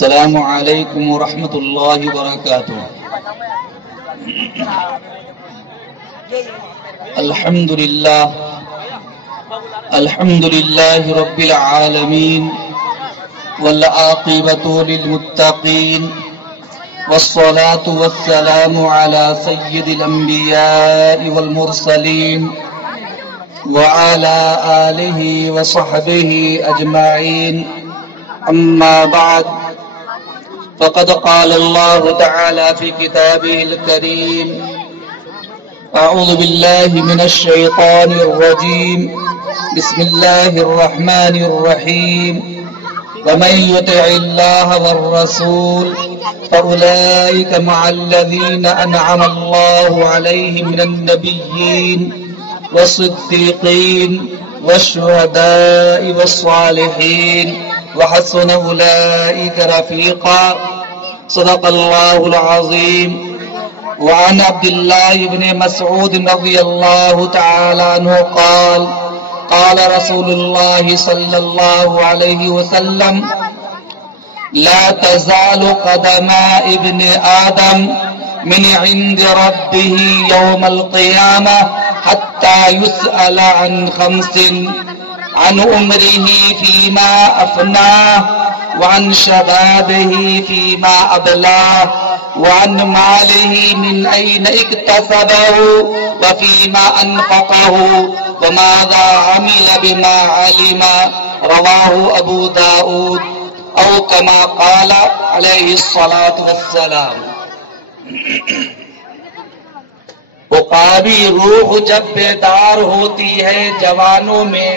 السلام علیکم ورحمۃ اللہ وبرکاتہ۔ الحمد للہ رب العالمین والعاقبۃ للمتقین والصلاة والسلام على سید الانبیاء والمرسلین وعلى آلہ وصحبہ اجمعین، اما بعد، فقد قال اللہ تعالی فی کتابہ الکریم: اعوذ باللہ من الشیطان الرجیم، بسم اللہ الرحمن الرحیم، ومن يطع الله والرسول فأولئك مع الذين أنعم الله عليهم من النبيين والصديقين والشهداء والصالحين وحسن أولئك رفيقا، صدق الله العظيم۔ وعن عبد الله بن مسعود رضي الله تعالى عنه قال: قال رسول الله صلى الله عليه وسلم: لا تزال قدم ابن آدم من عند ربه يوم القيامة حتى يسأل عن خمس: عن عمره فيما أفناه، وعن شبابه فيما أبلاه، وعن ماله من أين اكتسبه وفيما أنفقه، وماذا عمل بما علم، رواه ابو داود، او كما قال علیہ الصلاۃ والسلام۔ عقابی روح جب بیدار ہوتی ہے جوانوں میں،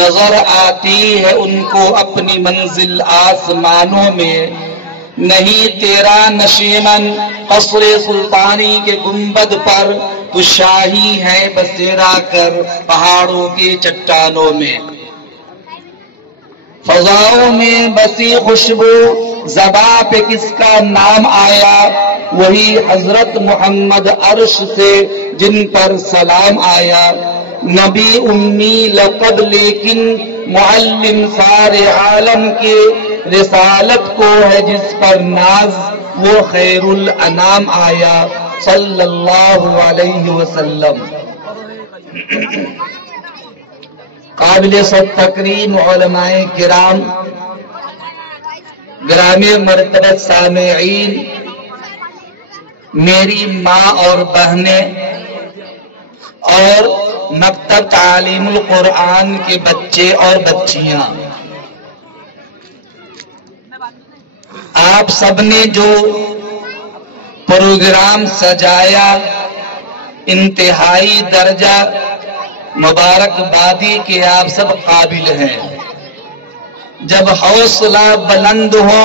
نظر آتی ہے ان کو اپنی منزل آسمانوں میں، نہیں تیرا نشیمن قصر سلطانی کے گنبد پر، تو شاہی ہے بسیرا کر پہاڑوں کی چٹانوں میں۔ فضاؤں میں بسی خوشبو، زباں پہ کس کا نام آیا؟ وہی حضرت محمد عرش سے جن پر سلام آیا۔ نبی امی لقب لیکن معلم سارے عالم کے، رسالت کو ہے جس پر ناز، وہ خیر الانام آیا صلی اللہ علیہ وسلم۔ قابل صد تکریم علماء کرام، گرامی مرتبہ سامعین، میری ماں اور بہنیں اور مکتب تعلیم القرآن کے بچے اور بچیاں، آپ سب نے جو پروگرام سجایا، انتہائی درجہ مبارکبادی کے آپ سب قابل ہیں۔ جب حوصلہ بلند ہو،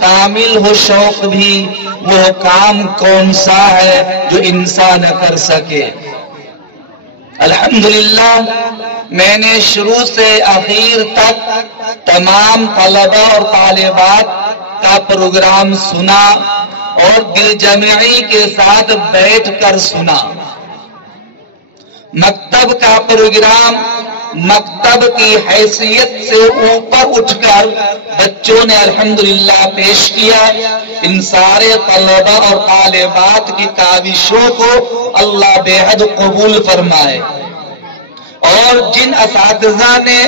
کامل ہو شوق بھی، وہ کام کون سا ہے جو انسان نہ کر سکے؟ الحمدللہ میں نے شروع سے آخر تک تمام طلبہ اور طالبات کا پروگرام سنا اور دل جمعی کے ساتھ بیٹھ کر سنا۔ مکتب کا پروگرام مکتب کی حیثیت سے اوپر اٹھ کر بچوں نے الحمدللہ پیش کیا۔ ان سارے طلبہ اور طالبات کی کاوشوں کو اللہ بے حد قبول فرمائے، اور جن اساتذہ نے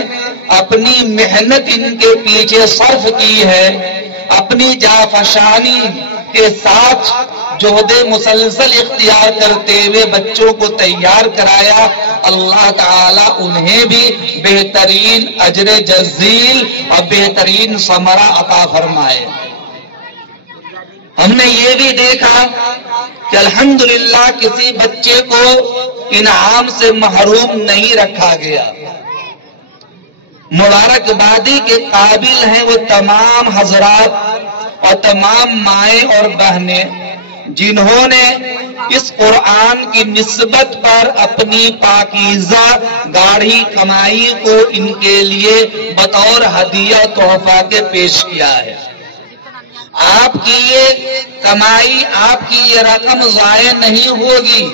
اپنی محنت ان کے پیچھے صرف کی ہے، اپنی جافشانی کے ساتھ جہد مسلسل اختیار کرتے ہوئے بچوں کو تیار کرایا، اللہ تعالی انہیں بھی بہترین اجر جزیل اور بہترین ثمرہ عطا فرمائے۔ ہم نے یہ بھی دیکھا کہ الحمدللہ کسی بچے کو انعام سے محروم نہیں رکھا گیا۔ مبارکبادی کے قابل ہیں وہ تمام حضرات اور تمام مائیں اور بہنیں جنہوں نے اس قرآن کی نسبت پر اپنی پاکیزہ گاڑھی کمائی کو ان کے لیے بطور ہدیہ تحفہ کے پیش کیا ہے۔ آپ کی یہ کمائی، آپ کی یہ رقم ضائع نہیں ہوگی۔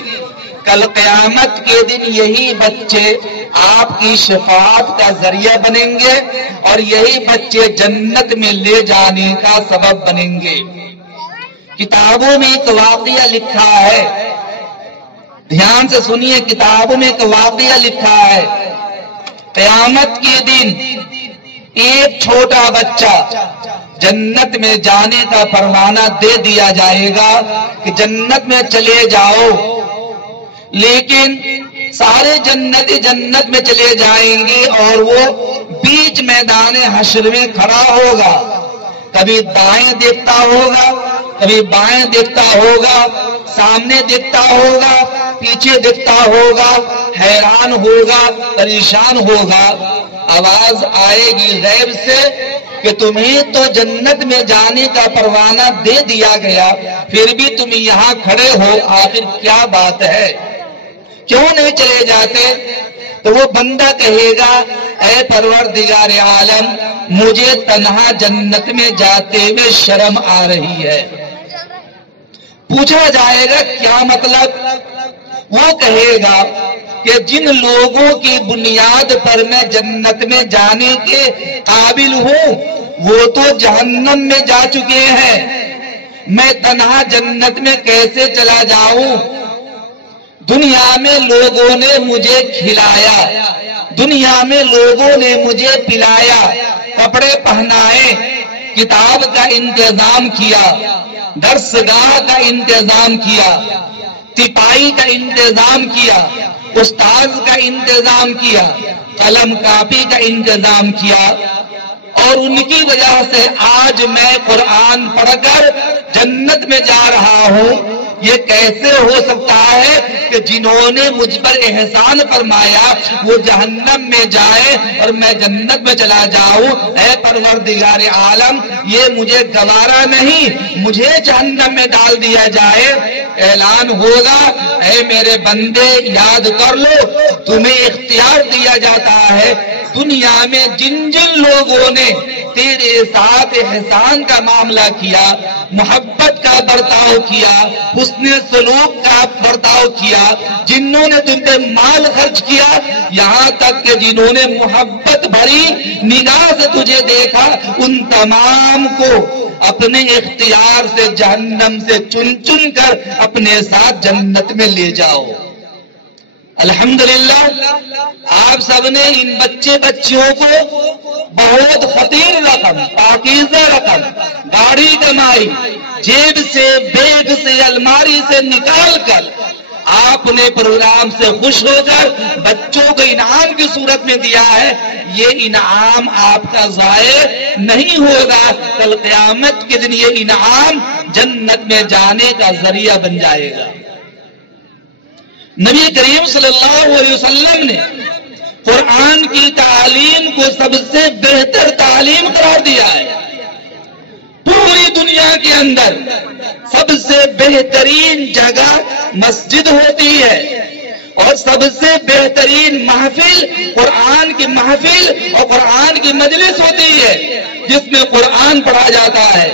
کل قیامت کے دن یہی بچے آپ کی شفاعت کا ذریعہ بنیں گے اور یہی بچے جنت میں لے جانے کا سبب بنیں گے۔ کتابوں میں ایک واقعہ لکھا ہے، دھیان سے سنیے، کتابوں میں ایک واقعہ لکھا ہے۔ قیامت کے دن ایک چھوٹا بچہ جنت میں جانے کا پروانہ دے دیا جائے گا کہ جنت میں چلے جاؤ، لیکن سارے جنتی جنت میں چلے جائیں گے اور وہ بیچ میدان حشر میں کھڑا ہوگا، کبھی دائیں دیکھتا ہوگا، کبھی بائیں دیکھتا ہوگا، سامنے دیکھتا ہوگا، پیچھے دیکھتا ہوگا، حیران ہوگا، پریشان ہوگا۔ آواز آئے گی غیب سے کہ تمہیں تو جنت میں جانے کا پروانہ دے دیا گیا، پھر بھی تم یہاں کھڑے ہو، آخر کیا بات ہے، کیوں نہیں چلے جاتے؟ تو وہ بندہ کہے گا، اے پروردگار عالم، مجھے تنہا جنت میں جاتے ہوئے شرم آ رہی ہے۔ پوچھا جائے گا کیا مطلب؟ وہ کہے گا کہ جن لوگوں کی بنیاد پر میں جنت میں جانے کے قابل ہوں وہ تو جہنم میں جا چکے ہیں، میں تنہا جنت میں کیسے چلا جاؤں؟ دنیا میں لوگوں نے مجھے کھلایا، دنیا میں لوگوں نے مجھے پلایا، کپڑے پہنائے، کتاب کا انتظام کیا، درسگاہ کا انتظام کیا، تپائی کا انتظام کیا، استاذ کا انتظام کیا، قلم کاپی کا انتظام کیا، اور ان کی وجہ سے آج میں قرآن پڑھ کر جنت میں جا رہا ہوں۔ یہ کیسے ہو سکتا ہے کہ جنہوں نے مجھ پر احسان فرمایا وہ جہنم میں جائے اور میں جنت میں چلا جاؤں؟ اے پروردگار عالم، یہ مجھے گوارا نہیں، مجھے جہنم میں ڈال دیا جائے۔ اعلان ہوگا، اے میرے بندے یاد کر لو، تمہیں اختیار دیا جاتا ہے، دنیا میں جن جن لوگوں نے تیرے ساتھ احسان کا معاملہ کیا، محبت کا برتاؤ کیا، حسن سلوک کا برتاؤ کیا، جنہوں نے تم پہ مال خرچ کیا، یہاں تک کہ جنہوں نے محبت بھری نگاہ سے تجھے دیکھا، ان تمام کو اپنے اختیار سے جہنم سے چن چن کر اپنے ساتھ جنت میں لے جاؤ۔ الحمدللہ آپ سب نے ان بچے بچیوں کو بہت خطیر رقم، پاکیزہ رقم، گاڑی کمائی، جیب سے، بیگ سے، الماری سے نکال کر آپ نے پروگرام سے خوش ہو کر بچوں کو انعام کی صورت میں دیا ہے۔ یہ انعام آپ کا ضائع نہیں ہوگا، کل قیامت کے دن یہ انعام جنت میں جانے کا ذریعہ بن جائے گا۔ نبی کریم صلی اللہ علیہ وسلم نے قرآن کی تعلیم کو سب سے بہتر تعلیم قرار دیا ہے۔ پوری دنیا کے اندر سب سے بہترین جگہ مسجد ہوتی ہے اور سب سے بہترین محفل قرآن کی محفل اور قرآن کی مجلس ہوتی ہے، جس میں قرآن پڑھا جاتا ہے،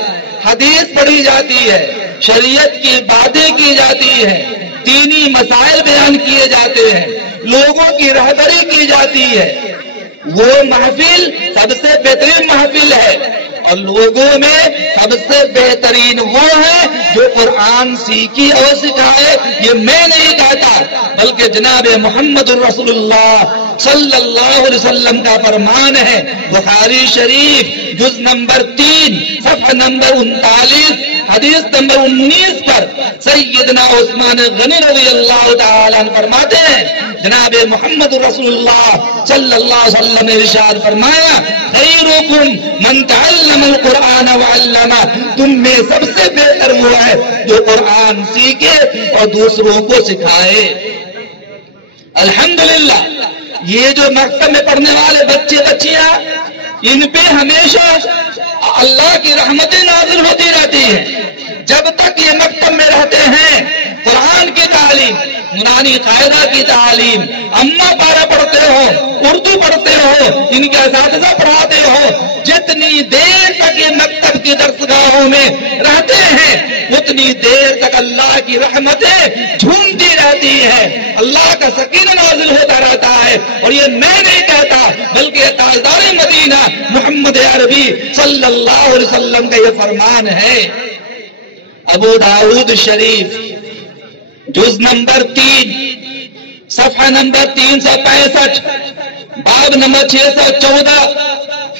حدیث پڑھی جاتی ہے، شریعت کی باتیں کی جاتی ہیں، دینی مسائل بیان کیے جاتے ہیں، لوگوں کی رہبری کی جاتی ہے۔ وہ محفل سب سے بہترین محفل ہے اور لوگوں میں سب سے بہترین وہ ہے جو قرآن سیکھی اور سکھائے۔ یہ میں نہیں کہتا بلکہ جناب محمد الرسول اللہ صلی اللہ علیہ وسلم کا فرمان ہے، بخاری شریف جز نمبر 3 صفحہ نمبر 39 حدیث نمبر 19 پر سیدنا عثمان غنی رضی اللہ تعالیٰ عنہ فرماتے ہیں، جناب محمد رسول اللہ صلی اللہ علیہ وسلم نے ارشاد فرمایا، خیرکم من تعلم القرآن وعلمہ، تم میں سب سے بہتر وہ ہے جو قرآن سیکھے اور دوسروں کو سکھائے۔ الحمدللہ یہ جو مکتب میں پڑھنے والے بچے بچیاں، ان پہ ہمیشہ اللہ کی رحمتیں نازل ہوتی رہتی ہیں۔ جب تک یہ مکتب میں رہتے ہیں قرآن کی تعلیم، نورانی قاعدہ کی تعلیم، اما پارا پڑھتے ہو، اردو پڑھتے ہو، ان کے اساتذہ پڑھاتے ہو، جتنی دیر تک یہ مکتب کی درسگاہوں میں رہتے ہیں اتنی دیر تک اللہ کی رحمتیں جھومتی رہتی ہیں، اللہ کا سکینہ نازل ہوتا رہتا ہے. اور یہ میں نہیں کہتا بلکہ تاجدار مدینہ محمد عربی صلی اللہ علیہ وسلم کا یہ فرمان ہے. ابو داؤد شریف جز نمبر 3 صفحہ نمبر 365 باب نمبر 614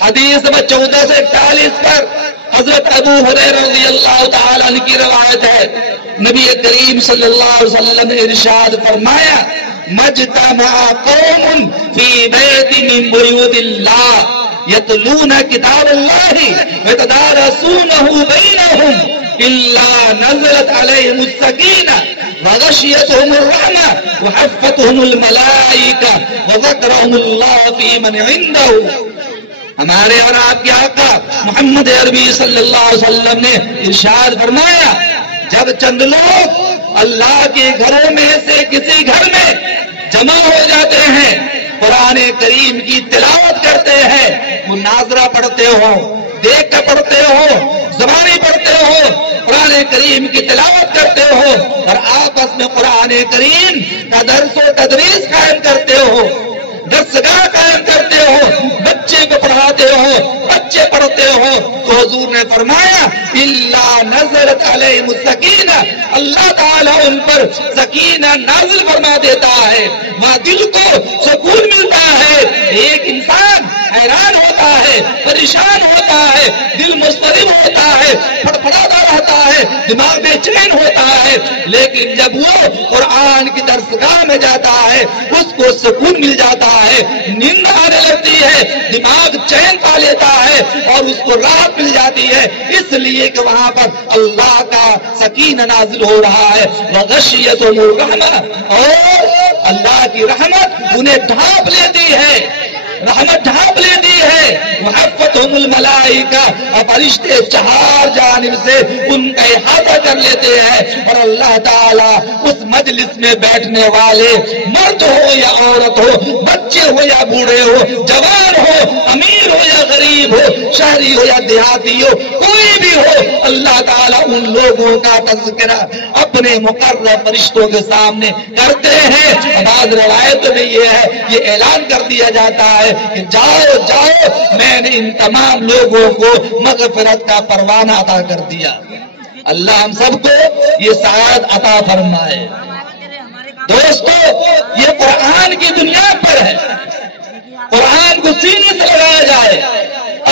حدیث نمبر 14 سے 41 پر حضرت ابو ہریرہ رضی اللہ تعالیٰ عنہ کی روایت ہے. نبی کریم صلی اللہ علیہ وسلم نے ارشاد فرمایا مجتمع قوم فی بیت من بیوت اللہ یتلون کتاب اللہ ویتدارسونہ بینہم الا نزلت علیہم السکینہ وغشیتہم الرحمہ وحفتہم الملائکہ وذکرہم اللہ فی من عندہ. ہمارے اور آپ کے آقا محمد عربی صلی اللہ علیہ وسلم نے ارشاد فرمایا جب چند لوگ اللہ کے گھروں میں سے کسی گھر میں جمع ہو جاتے ہیں قرآن کریم کی تلاوت کرتے ہیں، وہ ناظرہ پڑھتے ہو، دیکھ کر پڑھتے ہو، زبانی پڑھتے ہو، قرآن کریم کی تلاوت کرتے ہو اور آپس میں قرآن کریم کا درس و تدریس قائم کرتے ہو، درسگاہ قائم کرتے ہو، بچے کو پڑھاتے ہو، بچے پڑھتے ہو، تو حضور نے فرمایا الا نزلت علیہم السکینہ، اللہ تعالیٰ ان پر سکینہ نازل فرما دیتا ہے، وہاں دل کو سکون ملتا ہے. ایک انسان حیران ہوتا ہے، پریشان ہوتا ہے، دل مضطرب ہوتا ہے، پھڑپھڑاتا رہتا ہے، دماغ بے چین ہوتا ہے، لیکن جب وہ قرآن کی درسگاہ میں جاتا ہے اس کو سکون مل جاتا ہے، نیند آنے لگتی ہے، دماغ چین پا لیتا ہے اور اس کو راحت مل جاتی ہے، اس لیے کہ وہاں پر اللہ کا سکینہ نازل ہو رہا ہے. وغشیتہم الرحمہ، اور اللہ کی رحمت انہیں ڈھانپ لیتی ہے، رحمت ڈھانپ لیتی ہے. وحفتہم الملائکہ، اور فرشتے چہار جانب سے ان کا احاطہ کر لیتے ہیں اور اللہ تعالیٰ اس مجلس میں بیٹھنے والے مرد ہو یا عورت ہو، بچے ہو یا بوڑھے ہو، جوان ہو، امیر ہو یا غریب ہو، شہری ہو یا دیہاتی ہو، کوئی بھی ہو، اللہ تعالیٰ ان لوگوں کا تذکرہ اپنے مقرر فرشتوں کے سامنے کرتے ہیں. بعض روایتوں میں یہ ہے، یہ اعلان کر دیا جاتا ہے کہ جاؤ جاؤ میں نے ان تمام لوگوں کو مغفرت کا پروانہ عطا کر دیا. اللہ ہم سب کو یہ سعادت عطا فرمائے. دوستو یہ قرآن کی دنیا پر ہے، قرآن کو سینے سے لگایا جائے،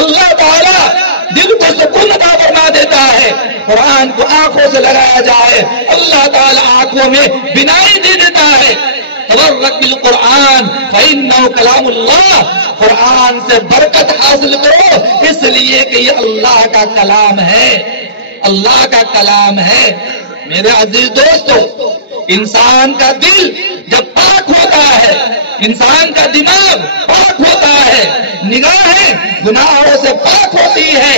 اللہ تعالیٰ دل کو سکون عطا فرما دیتا ہے. قرآن کو آنکھوں سے لگایا جائے، اللہ تعالیٰ آنکھوں میں بینائی دے دیتا ہے. تبرک بالقرآن فإنہ کلام اللہ، قرآن سے برکت حاصل کرو اس لیے کہ یہ اللہ کا کلام ہے، اللہ کا کلام ہے. میرے عزیز دوستو انسان کا دل جب پاک ہوتا ہے، انسان کا دماغ پاک ہوتا ہے، نگاہیں گناہوں سے پاک ہوتی ہے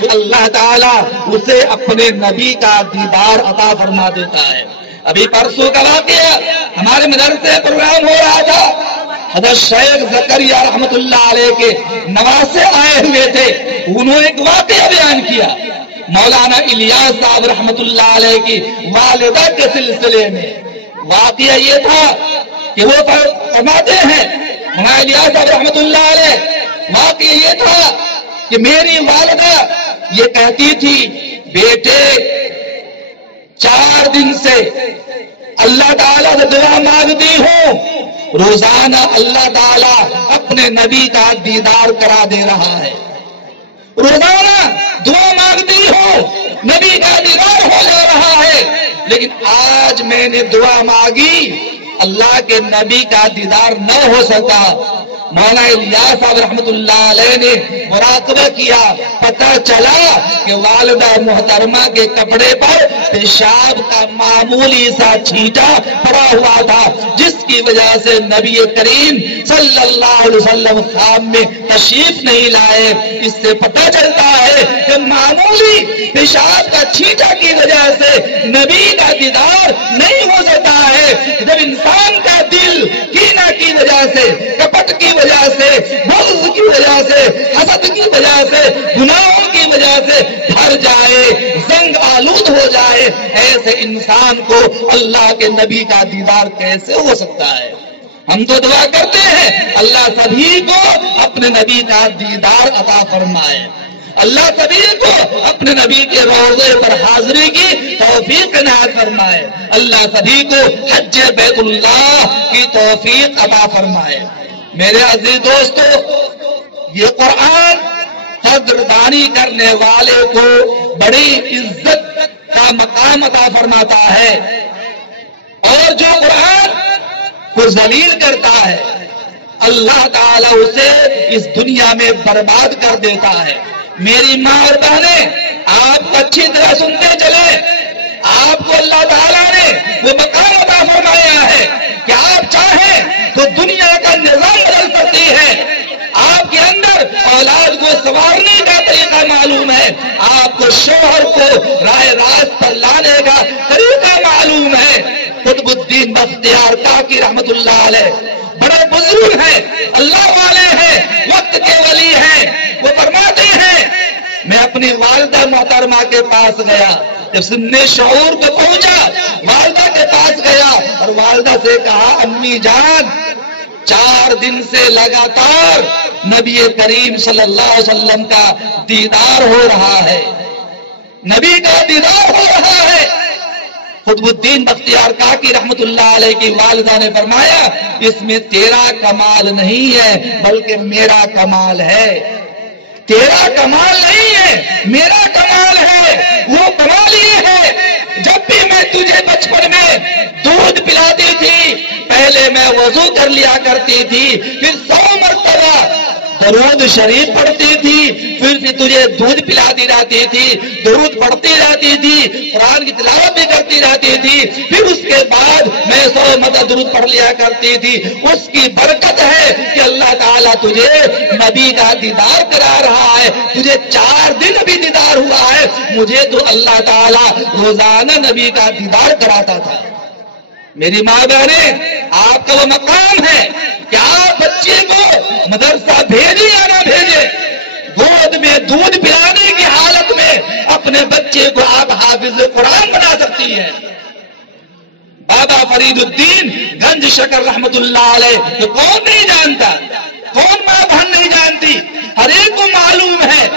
تو اللہ تعالیٰ اسے اپنے نبی کا دیدار عطا فرما دیتا ہے. ابھی پرسوں کا واقعہ ہمارے مدرسے پروگرام ہو رہا تھا، حضرت شیخ زکریا رحمت اللہ علیہ کے نواسے آئے ہوئے تھے، انہوں نے ایک واقعہ بیان کیا مولانا الیاس صاحب رحمت اللہ علیہ کی والدہ کے سلسلے میں. واقعہ یہ تھا کہ وہ فرماتے ہیں مولانا الیاس صاحب رحمت اللہ علیہ، واقعہ یہ تھا کہ میری والدہ یہ کہتی تھی بیٹے 4 دن سے اللہ تعالیٰ سے دعا مانگتی ہوں، روزانہ اللہ تعالیٰ اپنے نبی کا دیدار کرا دے رہا ہے، روزانہ دعا مانگتی ہوں، نبی کا دیدار ہو جا رہا ہے، لیکن آج میں نے دعا مانگی اللہ کے نبی کا دیدار نہ ہو سکا. مولانا الیاس صاحب رحمت اللہ علیہ نے مراقبہ کیا، پتہ چلا کہ والدہ محترمہ کے کپڑے پر پیشاب کا معمولی سا چھینٹا پڑا ہوا تھا، جس کی وجہ سے نبی کریم صلی اللہ علیہ وسلم خواب میں تشریف نہیں لائے. اس سے پتہ چلتا ہے کہ معمولی پیشاب کا چھینٹا کی وجہ سے نبی کا دیدار نہیں ہو سکتا ہے. جب انسان کا دل کینہ کی وجہ سے، کپٹ کی وجہ سے، بغض کی وجہ سے، حسد کی وجہ سے، گناہوں کی وجہ سے جل جائے، زنگ آلود ہو جائے، ایسے انسان کو اللہ کے نبی کا دیدار کیسے ہو سکتا ہے؟ ہم تو دعا کرتے ہیں اللہ سبھی کو اپنے نبی کا دیدار عطا فرمائے، اللہ سبھی کو اپنے نبی کے روضے پر حاضری کی توفیق عنایت فرمائے، اللہ سبھی کو حج بیت اللہ کی توفیق عطا فرمائے۔ میرے عزیز دوستو، یہ قرآن قدردانی کرنے والے کو بڑی عزت کا مقام عطا فرماتا ہے، اور جو قرآن کو ذلیل کرتا ہے اللہ تعالیٰ اسے اس دنیا میں برباد کر دیتا ہے۔ میری ماں اور بہنیں، آپ اچھی طرح سنتے چلے، آپ کو اللہ تعالیٰ نے وہ مقام عطا فرمایا ہے کہ آپ چاہیں تو دنیا کا نظام بدل سکتی ہے، آپ کے اندر اولاد کو سنوارنے کا طریقہ معلوم ہے، آپ کو شوہر کو رائے راست پر لانے کا طریقہ معلوم ہے۔ قطب الدین بختیار کاکی رحمت اللہ علیہ بڑے بزرگ ہیں، اللہ والے ہیں، وقت کے ولی ہیں، وہ فرماتے ہیں میں اپنی والدہ محترمہ کے پاس گیا، جب سننے شعور کو پہنچا والدہ کے پاس گیا اور والدہ سے کہا امی جان 4 دن سے لگاتار نبی کریم صلی اللہ علیہ وسلم کا دیدار ہو رہا ہے، نبی کا دیدار ہو رہا ہے۔ قطب الدین بختیار کاکی رحمت اللہ علیہ کی والدہ نے فرمایا اس میں تیرا کمال نہیں ہے بلکہ میرا کمال ہے، تیرا کمال نہیں ہے میرا کمال ہے۔ وہ کمال یہ ہے جب بھی میں تجھے بچپن میں دودھ پلاتی تھی پہلے میں وضو کر لیا کرتی تھی، پھر 100 مرتبہ درود شریف پڑھتی تھی، پھر تجھے دودھ پلاتی رہتی تھی، درود پڑھتی رہتی تھی، قرآن کی تلاوت بھی کرتی رہتی تھی، پھر اس کے بعد میں 100 مرتبہ درود پڑھ لیا کرتی تھی۔ اس کی برکت ہے کہ اللہ تعالیٰ تجھے نبی کا دیدار کرا رہا ہے، تجھے 4 دن بھی دیدار ہوا ہے، مجھے تو اللہ تعالیٰ روزانہ نبی کا دیدار کراتا تھا۔ میری ماں بہنیں، آپ کا وہ مقام ہے کہ آپ بچے کو مدرسہ بھیجیں یا نہ بھیجیں، گود میں دودھ پلانے کی حالت میں اپنے بچے کو آپ حافظ قرآن بنا سکتی ہیں۔ بابا فرید الدین گنج شکر رحمت اللہ علیہ تو کون نہیں جانتا، کون ماں بہن نہیں جانتی، ہر ایک کو معلوم ہے۔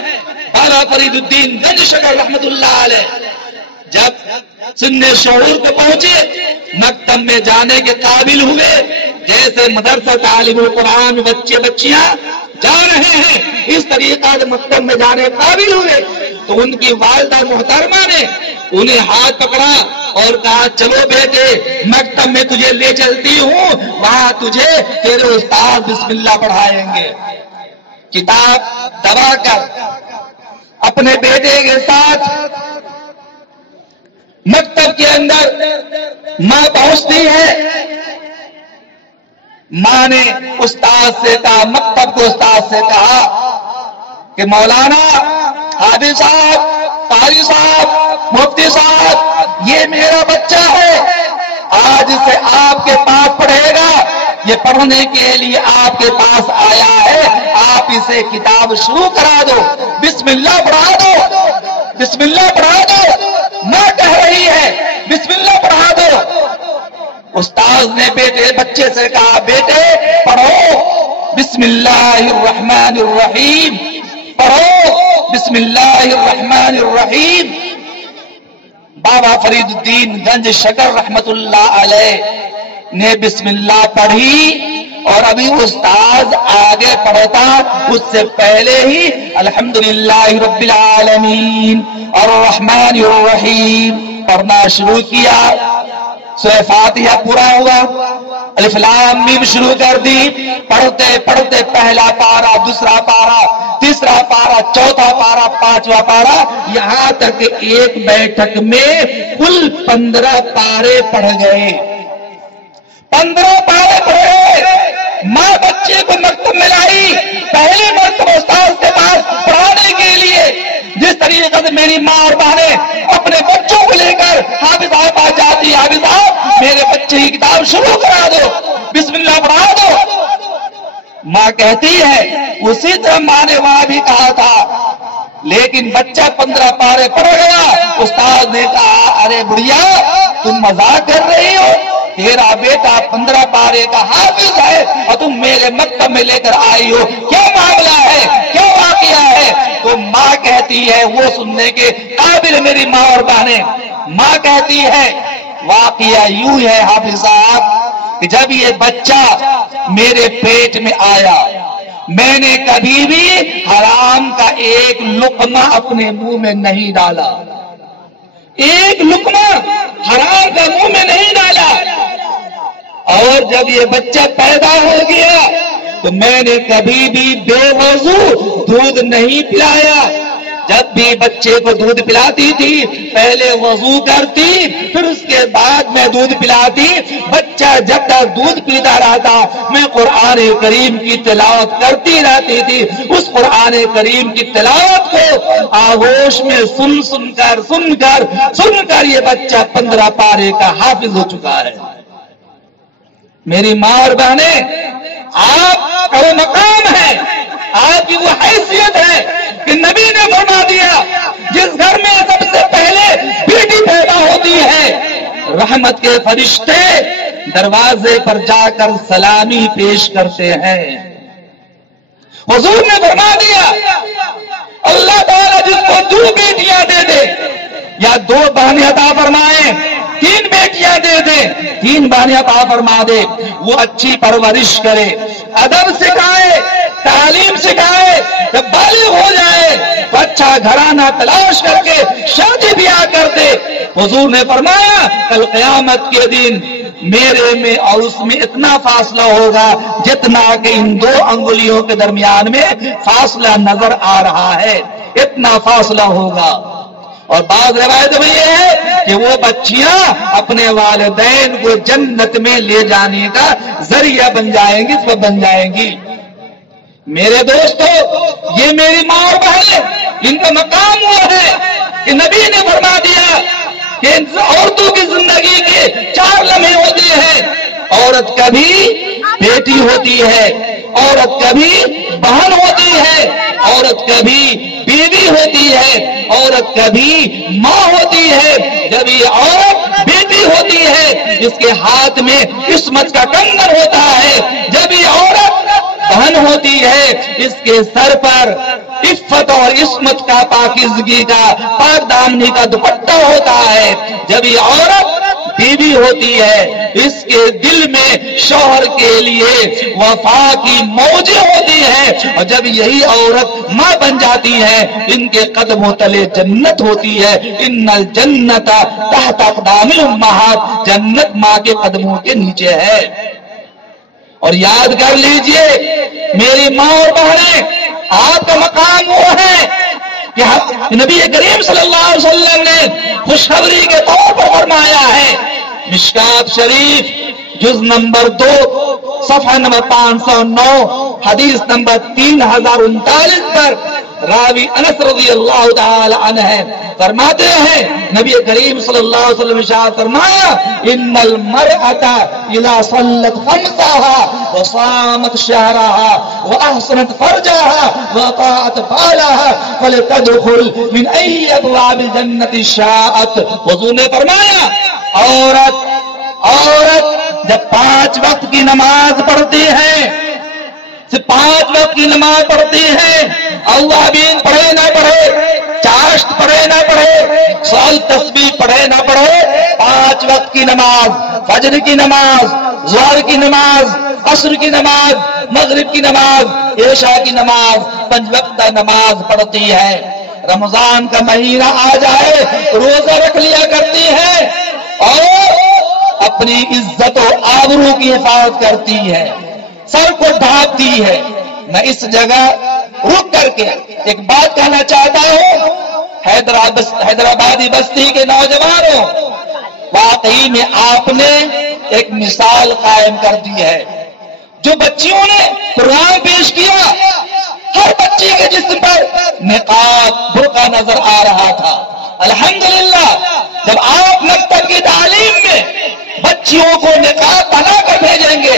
بابا فرید الدین گنج شکر رحمت اللہ علیہ جب سن شعور کو پہنچے، مکتب میں جانے کے قابل ہوئے، جیسے مدرسہ تعلیم القرآن بچے بچیاں جا رہے ہیں اس طریقہ سے مکتب میں جانے قابل ہوئے، تو ان کی والدہ محترمہ نے انہیں ہاتھ پکڑا اور کہا چلو بیٹے مکتب میں تجھے لے چلتی ہوں، وہاں تجھے تیرے استاد بسم اللہ پڑھائیں گے۔ کتاب دبا کر اپنے بیٹے کے ساتھ مکتب کے اندر ماں پہنچتی ہے، ماں نے استاد سے کہا، مکتب کو استاد سے کہا کہ مولانا حافظ صاحب، قاری صاحب، مفتی صاحب، یہ میرا بچہ ہے، آج سے آپ کے پاس پڑھے گا، یہ پڑھنے کے لیے آپ کے پاس آیا ہے، آپ اسے کتاب شروع کرا دو، بسم اللہ پڑھا دو، بسم اللہ پڑھا دو۔ ماں کہہ رہی ہے بسم اللہ پڑھا دو۔ استاد نے بچے سے کہا بیٹے پڑھو بسم اللہ الرحمن الرحیم، پڑھو بسم اللہ الرحمن الرحیم۔ بابا فرید الدین گنج شکر رحمت اللہ علیہ نے بسم اللہ پڑھی، اور ابھی استاد آگے پڑھتا اس سے پہلے ہی الحمدللہ رب العالمین الرحمن الرحیم پڑھنا شروع کیا۔ سورہ فاتحہ پورا ہوا، الف لام میم شروع کر دی، پڑھتے پڑھتے پہلا پارا، دوسرا پارا، تیسرا پارا، چوتھا پارا، پانچواں پارا، یہاں تک ایک بیٹھک میں کل 15 پارے پڑھ گئے، 15 پارے پڑھے۔ ماں بچے کو مکتب میں لائی، پہلے مرتبہ استاد کے پاس پڑھانے کے لیے، جس طریقے سے میری ماں اور بہنیں اپنے بچوں کو لے کر حافظ صاحب آ جاتی، حافظ صاحب میرے بچے کی کتاب شروع کرا دو، بسم اللہ پڑھا دو۔ ماں کہتی ہے اسی طرح ماں نے وہاں بھی کہا تھا لیکن بچہ 15 پارے پڑھ گیا، استاد نے کہا ارے بڑھیا تم مذاق کر رہی ہو، تیرا بیٹا 15 پارے کا حافظ ہے اور تم میرے مکتب میں لے کر آئی ہو، کیا معاملہ ہے، کیا واقعہ ہے؟ تو ماں کہتی ہے، وہ سننے کے قابل میری ماں اور بہنیں، ماں کہتی ہے واقعہ یوں ہے حافظ صاحب کہ جب یہ بچہ میرے پیٹ میں آیا میں نے کبھی بھی حرام کا ایک لقمہ اپنے منہ میں نہیں ڈالا، ایک لقمہ حرام کا منہ میں نہیں ڈالا، اور جب یہ بچہ پیدا ہو گیا تو میں نے کبھی بھی بے وضو دودھ نہیں پلایا، جب بھی بچے کو دودھ پلاتی تھی پہلے وضو کرتی پھر اس کے بعد میں دودھ پلاتی، بچہ جب تک دودھ پیتا رہتا میں قرآن کریم کی تلاوت کرتی رہتی تھی، اس قرآن کریم کی تلاوت کو آغوش میں سن کر یہ بچہ 15 پارے کا حافظ ہو چکا ہے۔ میری ماں اور بہنیں، آپ کا وہ مقام ہے، آپ کی وہ حیثیت ہے کہ نبی نے فرما دیا جس گھر میں سب سے پہلے بیٹی پیدا ہوتی ہے رحمت کے فرشتے دروازے پر جا کر سلامی پیش کرتے ہیں۔ حضور نے فرما دیا اللہ تعالیٰ جس کو 2 بیٹیاں دے دے یا 2 بہنیں عطا فرمائے، 3 بیٹیاں دے دے، 3 بہنیں عطا فرما دے، وہ اچھی پرورش کرے، ادب سکھائے، تعلیم سکھائے، جب بالغ ہو جائے تو اچھا گھرانہ تلاش کر کے شادی بیاہ کر دے۔ حضور نے فرمایا کل قیامت کے دن میرے میں اور اس میں اتنا فاصلہ ہوگا جتنا کہ ان 2 انگلیوں کے درمیان میں فاصلہ نظر آ رہا ہے، اتنا فاصلہ ہوگا۔ اور بعض روایت میں یہ ہے کہ وہ بچیاں اپنے والدین کو جنت میں لے جانے کا ذریعہ بن جائیں گی، سبب بن جائیں گی۔ میرے دوستو، یہ میری ماں اور بہنیں، ان کا مقام ہوا ہے کہ نبی نے فرما دیا کہ عورتوں کی زندگی کے 4 لمحے ہوتے ہیں، عورت کبھی بیٹی ہوتی ہے، عورت کبھی بہن ہوتی ہے، عورت کبھی بیوی ہوتی ہے، عورت کبھی ماں ہوتی ہے۔ جب یہ عورت بیٹی ہوتی ہے اس کے ہاتھ میں عصمت کا کنگن ہوتا ہے، جب یہ عورت بہن ہوتی ہے اس کے سر پر عفت اور عصمت کا، پاکیزگی کا، پاک دامنی کا دوپٹہ ہوتا ہے، جب یہ عورت بیوی ہوتی ہے اس کے دل میں شوہر کے لیے وفا کی موجیں ہوتی ہیں، اور جب یہی عورت ماں بن جاتی ہے ان کے قدموں تلے جنت ہوتی ہے۔ ان الجنت تحت اقدام الامہات، جنت ماں کے قدموں کے نیچے ہے۔ اور یاد کر لیجئے میری ماں اور بہنیں، آپ کا مقام وہ ہے کہ نبی کریم صلی اللہ علیہ وسلم نے خوشخبری کے طور پر فرمایا ہے، مشکات شریف جز نمبر 2 صفحہ نمبر 509 حدیث نمبر 3039 پر راوی انس رضی اللہ تعالی عنہ فرماتے ہیں نبی کریم صلی اللہ علیہ وسلم ارشاد فرمایا ان المرأة اذا صلت خمسها وصامت شهرها واحسنت فرجها وطاعت بالها فلتدخل من اي ابواب الجنة شاءت۔ حضور نے فرمایا عورت جب 5 وقت کی نماز پڑھتی ہے، 5 وقت کی نماز پڑھتی ہے، اوابین پڑھے نہ پڑھے، چاشت پڑھے نہ پڑھے، سال تسبیح پڑھے نہ پڑھے، 5 وقت کی نماز، فجر کی نماز، ظہر کی نماز، عصر کی نماز، مغرب کی نماز، عشاء کی نماز، 5 وقت نماز پڑھتی ہے۔ رمضان کا مہینہ آ جائے روزہ رکھ لیا کرتی ہے اور اپنی عزت و آبرو کی حفاظت کرتی ہے، سر کو ڈھانپتی ہے۔ میں اس جگہ رک کر کے ایک بات کہنا چاہتا ہوں، حیدرآبادی بستی کے نوجوانوں، واقعی میں آپ نے ایک مثال قائم کر دی ہے۔ جو بچیوں نے قرآن پیش کیا، ہر بچی کے جسم پر نقاب برقع نظر آ رہا تھا۔ الحمدللہ جب آپ مکتب کی تعلیم میں بچیوں کو نقاب بنا کر بھیجیں گے،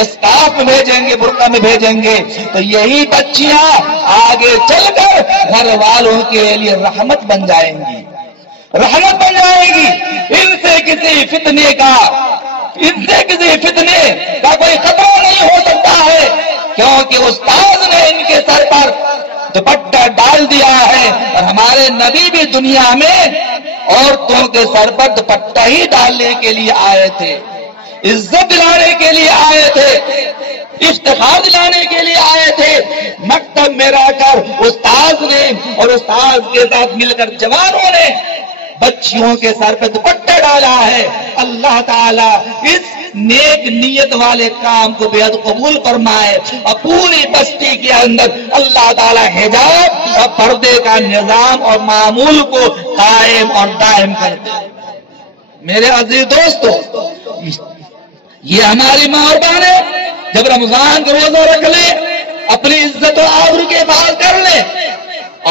اسکارف میں بھیجیں گے، برقع میں بھیجیں گے، تو یہی بچیاں آگے چل کر گھر والوں کے لیے رحمت بن جائیں گی، رحمت بن جائے گی۔ ان سے کسی فتنے کا کوئی خطرہ نہیں ہو سکتا ہے، کیونکہ استاد نے ان کے سر پر دوپٹہ ڈال دیا ہے، اور ہمارے نبی بھی دنیا میں عورتوں کے سر پر دوپٹہ ہی ڈالنے کے لیے آئے تھے، عزت دلانے کے لیے آئے تھے، افتخار دلانے کے لیے آئے تھے۔ مکتب میں رہ کر استاد نے اور استاد کے ساتھ مل کر جوانوں نے بچیوں کے سر پہ دوپٹہ ڈالا ہے۔ اللہ تعالیٰ اس نیک نیت والے کام کو بے حد قبول فرمائے، اور پوری بستی کے اندر اللہ تعالیٰ حجاب اور پردے کا نظام اور معمول کو قائم اور دائم کر دے۔ میرے عزیز دوستو، یہ ہماری ماں اور بہنیں جب رمضان کا روزہ رکھ لیں، اپنی عزت و آبرو کی حفاظت کر لیں،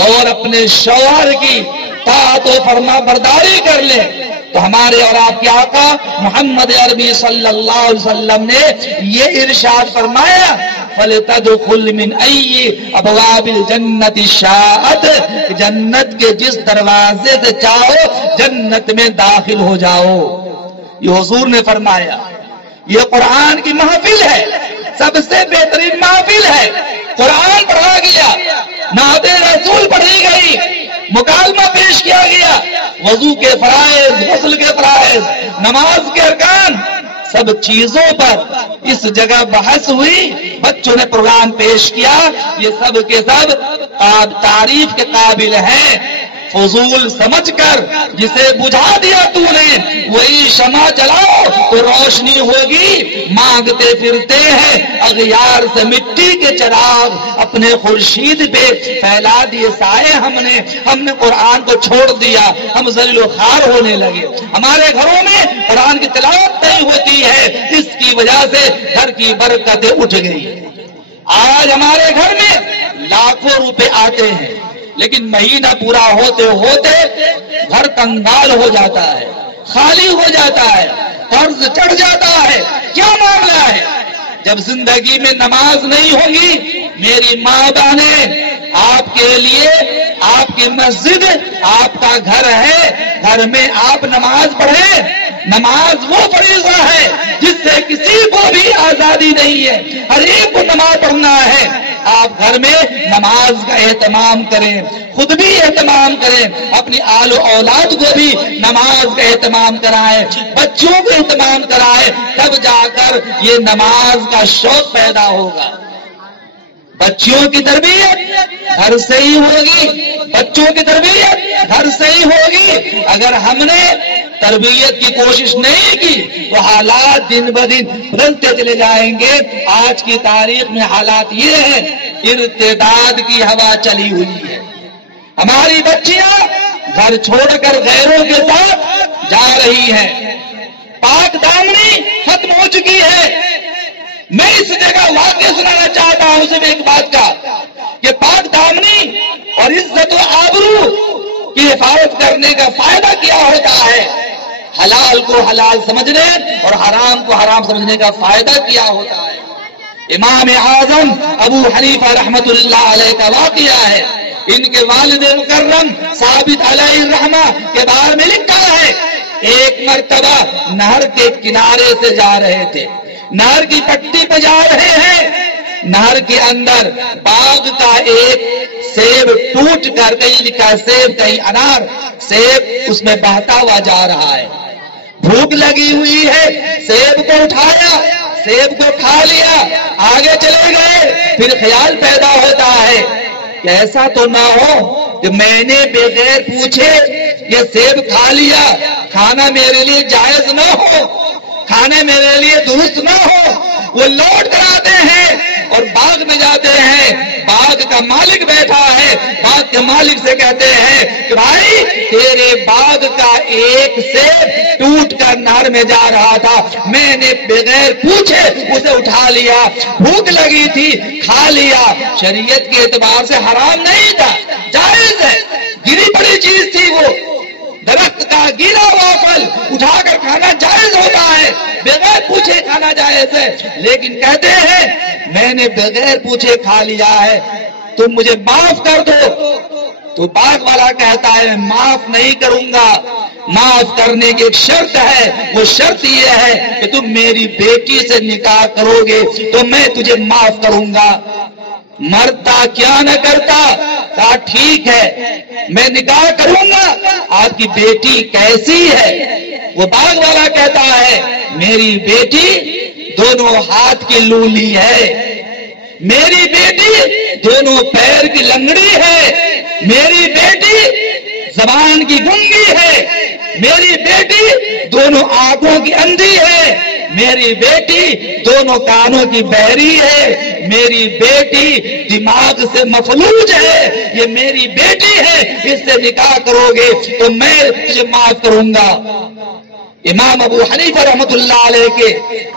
اور اپنے شوہر کی طاعت و فرما برداری کر لیں، تو ہمارے اور آپ کے آقا محمد عربی صلی اللہ علیہ وسلم نے یہ ارشاد فرمایا، فَلْتَدْخُلْ مِنْ أَيِّ أَبْوَابِ الْجَنَّةِ شَاءَتْ، جنت کے جس دروازے سے چاہو جنت میں داخل ہو جاؤ۔ یہ حضور نے فرمایا۔ یہ قرآن کی محفل ہے، سب سے بہترین محفل ہے۔ قرآن پڑھا گیا، نعت رسول پڑھی گئی، مکالمہ پیش کیا گیا، وضو کے فرائض، غسل کے فرائض، نماز کے ارکان، سب چیزوں پر اس جگہ بحث ہوئی، بچوں نے پروگرام پیش کیا۔ یہ سب کے سب تعریف کے قابل ہیں۔ فضول سمجھ کر جسے بجھا دیا تو نے، وہی شمع جلاؤ تو روشنی ہوگی۔ مانگتے پھرتے ہیں اغیار سے مٹی کے چراغ، اپنے خورشید پہ پھیلا دیے سائے ہم نے قرآن کو چھوڑ دیا، ہم ذلیل و خوار ہونے لگے۔ ہمارے گھروں میں قرآن کی تلاوت نہیں ہوتی ہے، اس کی وجہ سے گھر کی برکتیں اٹھ گئی۔ آج ہمارے گھر میں لاکھوں روپے آتے ہیں، لیکن مہینہ پورا ہوتے ہوتے گھر کنگال ہو جاتا ہے، خالی ہو جاتا ہے، قرض چڑھ جاتا ہے۔ کیا معاملہ ہے؟ جب زندگی میں نماز نہیں ہوگی، میری ماں بہنیں، آپ کے لیے آپ کی مسجد آپ کا گھر ہے، گھر میں آپ نماز پڑھیں۔ نماز وہ فریضہ ہے جس سے کسی کو بھی آزادی نہیں ہے، ہر ایک کو نماز پڑھنا ہے۔ آپ گھر میں نماز کا اہتمام کریں، خود بھی اہتمام کریں، اپنی آل و اولاد کو بھی نماز کا اہتمام کرائیں، بچوں کو اہتمام کرائیں، تب جا کر یہ نماز کا شوق پیدا ہوگا۔ بچیوں کی تربیت گھر سے ہی ہوگی، بچوں کی تربیت گھر سے ہی ہوگی۔ اگر ہم نے تربیت کی کوشش نہیں کی تو حالات دن بدن بدلتے چلے جائیں گے۔ آج کی تاریخ میں حالات یہ ہیں، ارتداد کی ہوا چلی ہوئی ہے۔ ہماری بچیاں گھر چھوڑ کر غیروں کے ساتھ جا رہی ہیں، پاک دامنی ختم ہو چکی ہے۔ میں اس جگہ واقعہ سنانا چاہتا ہوں صرف ایک بات کا، کہ پاک دامنی اور عزت و آبرو کی حفاظت کرنے کا فائدہ کیا ہوتا ہے؟ حلال کو حلال سمجھنے اور حرام کو حرام سمجھنے کا فائدہ کیا ہوتا ہے؟ امام اعظم ابو حنیفہ رحمت اللہ علیہ کا واقعہ ہے۔ ان کے والد مکرم ثابت علیہ الرحمہ کے بارے میں لکھا ہے، ایک مرتبہ نہر کے کنارے سے جا رہے تھے، نہر کی پٹی پہ جا رہے ہیں، نہر کے اندر باغ کا ایک سیب ٹوٹ کر، کہیں لکھا سیب کہیں انار، سیب اس میں بہتا ہوا جا رہا ہے۔ بھوک لگی ہوئی ہے، سیب کو اٹھایا، سیب کو کھا لیا، آگے چلے گئے۔ پھر خیال پیدا ہوتا ہے کہ ایسا تو نہ ہو کہ میں نے بغیر پوچھے یہ سیب کھا لیا، کھانا میرے لیے جائز نہ ہو، کھانا میرے لیے درست نہ ہو۔ وہ لوٹ کر آتے ہیں اور باغ میں جاتے ہیں، باغ کا مالک بیٹھا ہے، باغ کے مالک سے کہتے ہیں کہ بھائی تیرے باغ کا ایک سیب ٹوٹ کر نہر میں جا رہا تھا، میں نے بغیر پوچھے اسے اٹھا لیا، بھوک لگی تھی کھا لیا، شریعت کے اعتبار سے حرام نہیں تھا، جائز ہے، گری پڑی چیز تھی وہ، درخت کا گیلا ہوا پھل اٹھا کر کھانا جائز ہوتا ہے، بغیر پوچھے کھانا جائز ہے، لیکن کہتے ہیں میں نے بغیر پوچھے کھا لیا ہے، تم مجھے معاف کر دو. تو باغ والا کہتا ہے معاف نہیں کروں گا، معاف کرنے کی ایک شرط ہے، وہ شرط یہ ہے کہ تم میری بیٹی سے نکاح کرو گے تو میں تجھے معاف کروں گا. مرتا کیا نہ کرتا، کہا ٹھیک ہے میں نکاح کروں گا، آپ کی بیٹی کیسی ہے؟ وہ باغ والا کہتا ہے میری بیٹی دونوں ہاتھ کی لولی ہے، میری بیٹی دونوں پیر کی لنگڑی ہے، میری بیٹی زبان کی گنگی ہے، میری بیٹی دونوں آنکھوں کی اندھی ہے، میری بیٹی دونوں کانوں کی بہری ہے، میری بیٹی دماغ سے مفلوج ہے، یہ میری بیٹی ہے، اس سے نکاح کرو گے تو میں تجھے معاف کروں گا. امام ابو حنیفہ رحمۃ اللہ علیہ کے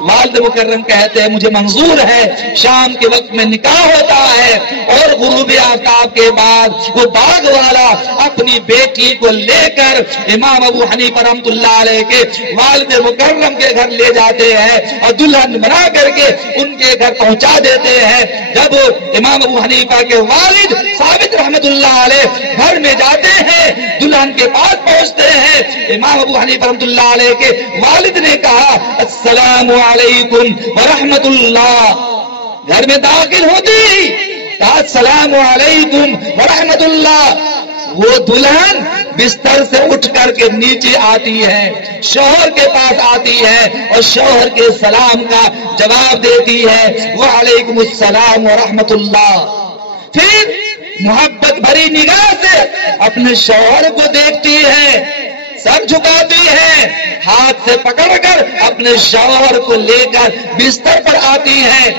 والد مکرم کہتے ہیں مجھے منظور ہے، شام کے وقت میں نکاح ہوتا ہے اور غروب آفتاب کے بعد وہ باغ والا اپنی بیٹی کو لے کر امام ابو حنیفہ رحمۃ اللہ علیہ کے والد مکرم کے گھر لے جاتے ہیں اور دلہن بنا کر کے ان کے گھر پہنچا دیتے ہیں. جب امام ابو حنیفہ کے والد ثابت رحمۃ اللہ علیہ گھر میں جاتے ہیں، دلہن کے پاس پہنچتے ہیں، امام ابو حنیفہ رحمۃ اللہ علیہ کے والد نے کہا السلام علیکم ورحمۃ اللہ. گھر میں داخل ہوتی کہا السلام علیکم ورحمۃ اللہ. وہ دلہن بستر سے اٹھ کر کے نیچے آتی ہے، شوہر کے پاس آتی ہے اور شوہر کے سلام کا جواب دیتی ہے وعلیکم السلام ورحمۃ اللہ. پھر محبت بھری نگاہ سے اپنے شوہر کو دیکھتی ہے، سر جھکاتی ہے، ہاتھ سے پکڑ کر اپنے شوہر کو لے کر بستر پر آتی ہے.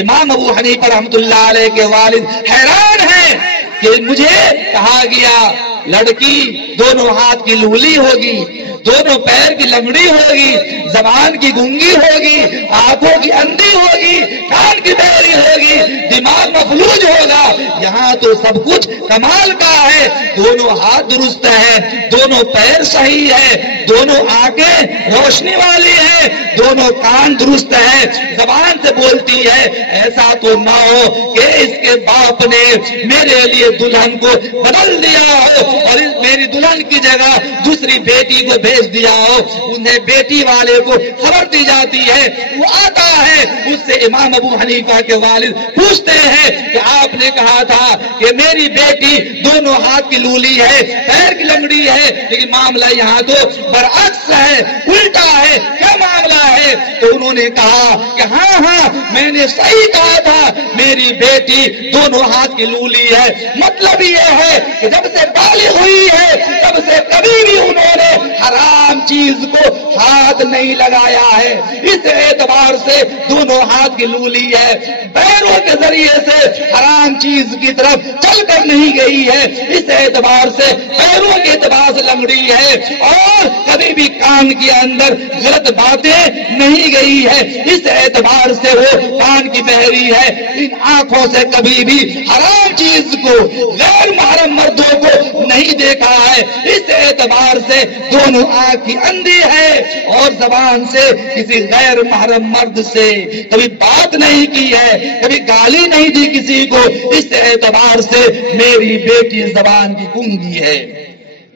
امام ابو حنیفہ رحمۃ اللہ علیہ کے والد حیران ہیں کہ مجھے کہا گیا لڑکی دونوں ہاتھ کی لولی ہوگی، دونوں پیر کی لنگڑی ہوگی، زبان کی گنگی ہوگی، آنکھوں کی اندھی ہوگی، کان کی بہری ہوگی، دماغ مفلوج ہوگا. یہاں تو سب کچھ کمال کا ہے، دونوں ہاتھ درست ہیں، دونوں پیر صحیح ہے، دونوں آنکھیں روشنی والی ہیں، دونوں کان درست ہیں، زبان سے بولتی ہے. ایسا تو نہ ہو کہ اس کے باپ نے میرے لیے دلہن کو بدل دیا ہو اور میری دلہن کی جگہ دوسری بیٹی کو بھیج دیا ہو. انہیں بیٹی والے کو خبر دی جاتی ہے، وہ آتا ہے، اس سے امام ابو حنیفہ کے والد پوچھتے ہیں کہ آپ نے کہا تھا کہ میری بیٹی دونوں ہاتھ کی لولی ہے، پیر کی لنگڑی ہے، لیکن معاملہ یہاں تو برعکس ہے، الٹا ہے، کیا معاملہ ہے؟ تو انہوں نے کہا کہ ہاں میں نے صحیح کہا تھا، میری بیٹی دونوں ہاتھ کی لولی ہے. مطلب یہ ہے کہ جب سے بالغ ہوئی ہے تب سے کبھی بھی انہوں نے حرام چیز کو ہاتھ نہیں لگایا ہے. اس اعتبار سے دونوں ہاتھ کی لولی ہے، پیروں کے ذریعے سے حرام چیز کی طرف چل کر نہیں گئی ہے، اس اعتبار سے پیروں کے اعتبار سے لنگڑی ہے، اور کبھی بھی کان کے اندر غلط باتیں نہیں گئی ہے، اس اعتبار سے وہ کان کی بہری ہے. ان آنکھوں سے کبھی بھی حرام چیز کو، غیر محرم مردوں کو نہیں دیکھا ہے، اس اعتبار سے دونوں آنکھ کی اندھی ہے، اور زبان سے کسی غیر محرم مرد سے کبھی بات نہیں کی ہے، کبھی گالی نہیں دی کسی کو، اس اعتبار سے میری بیٹی زبان کی گونگی ہے.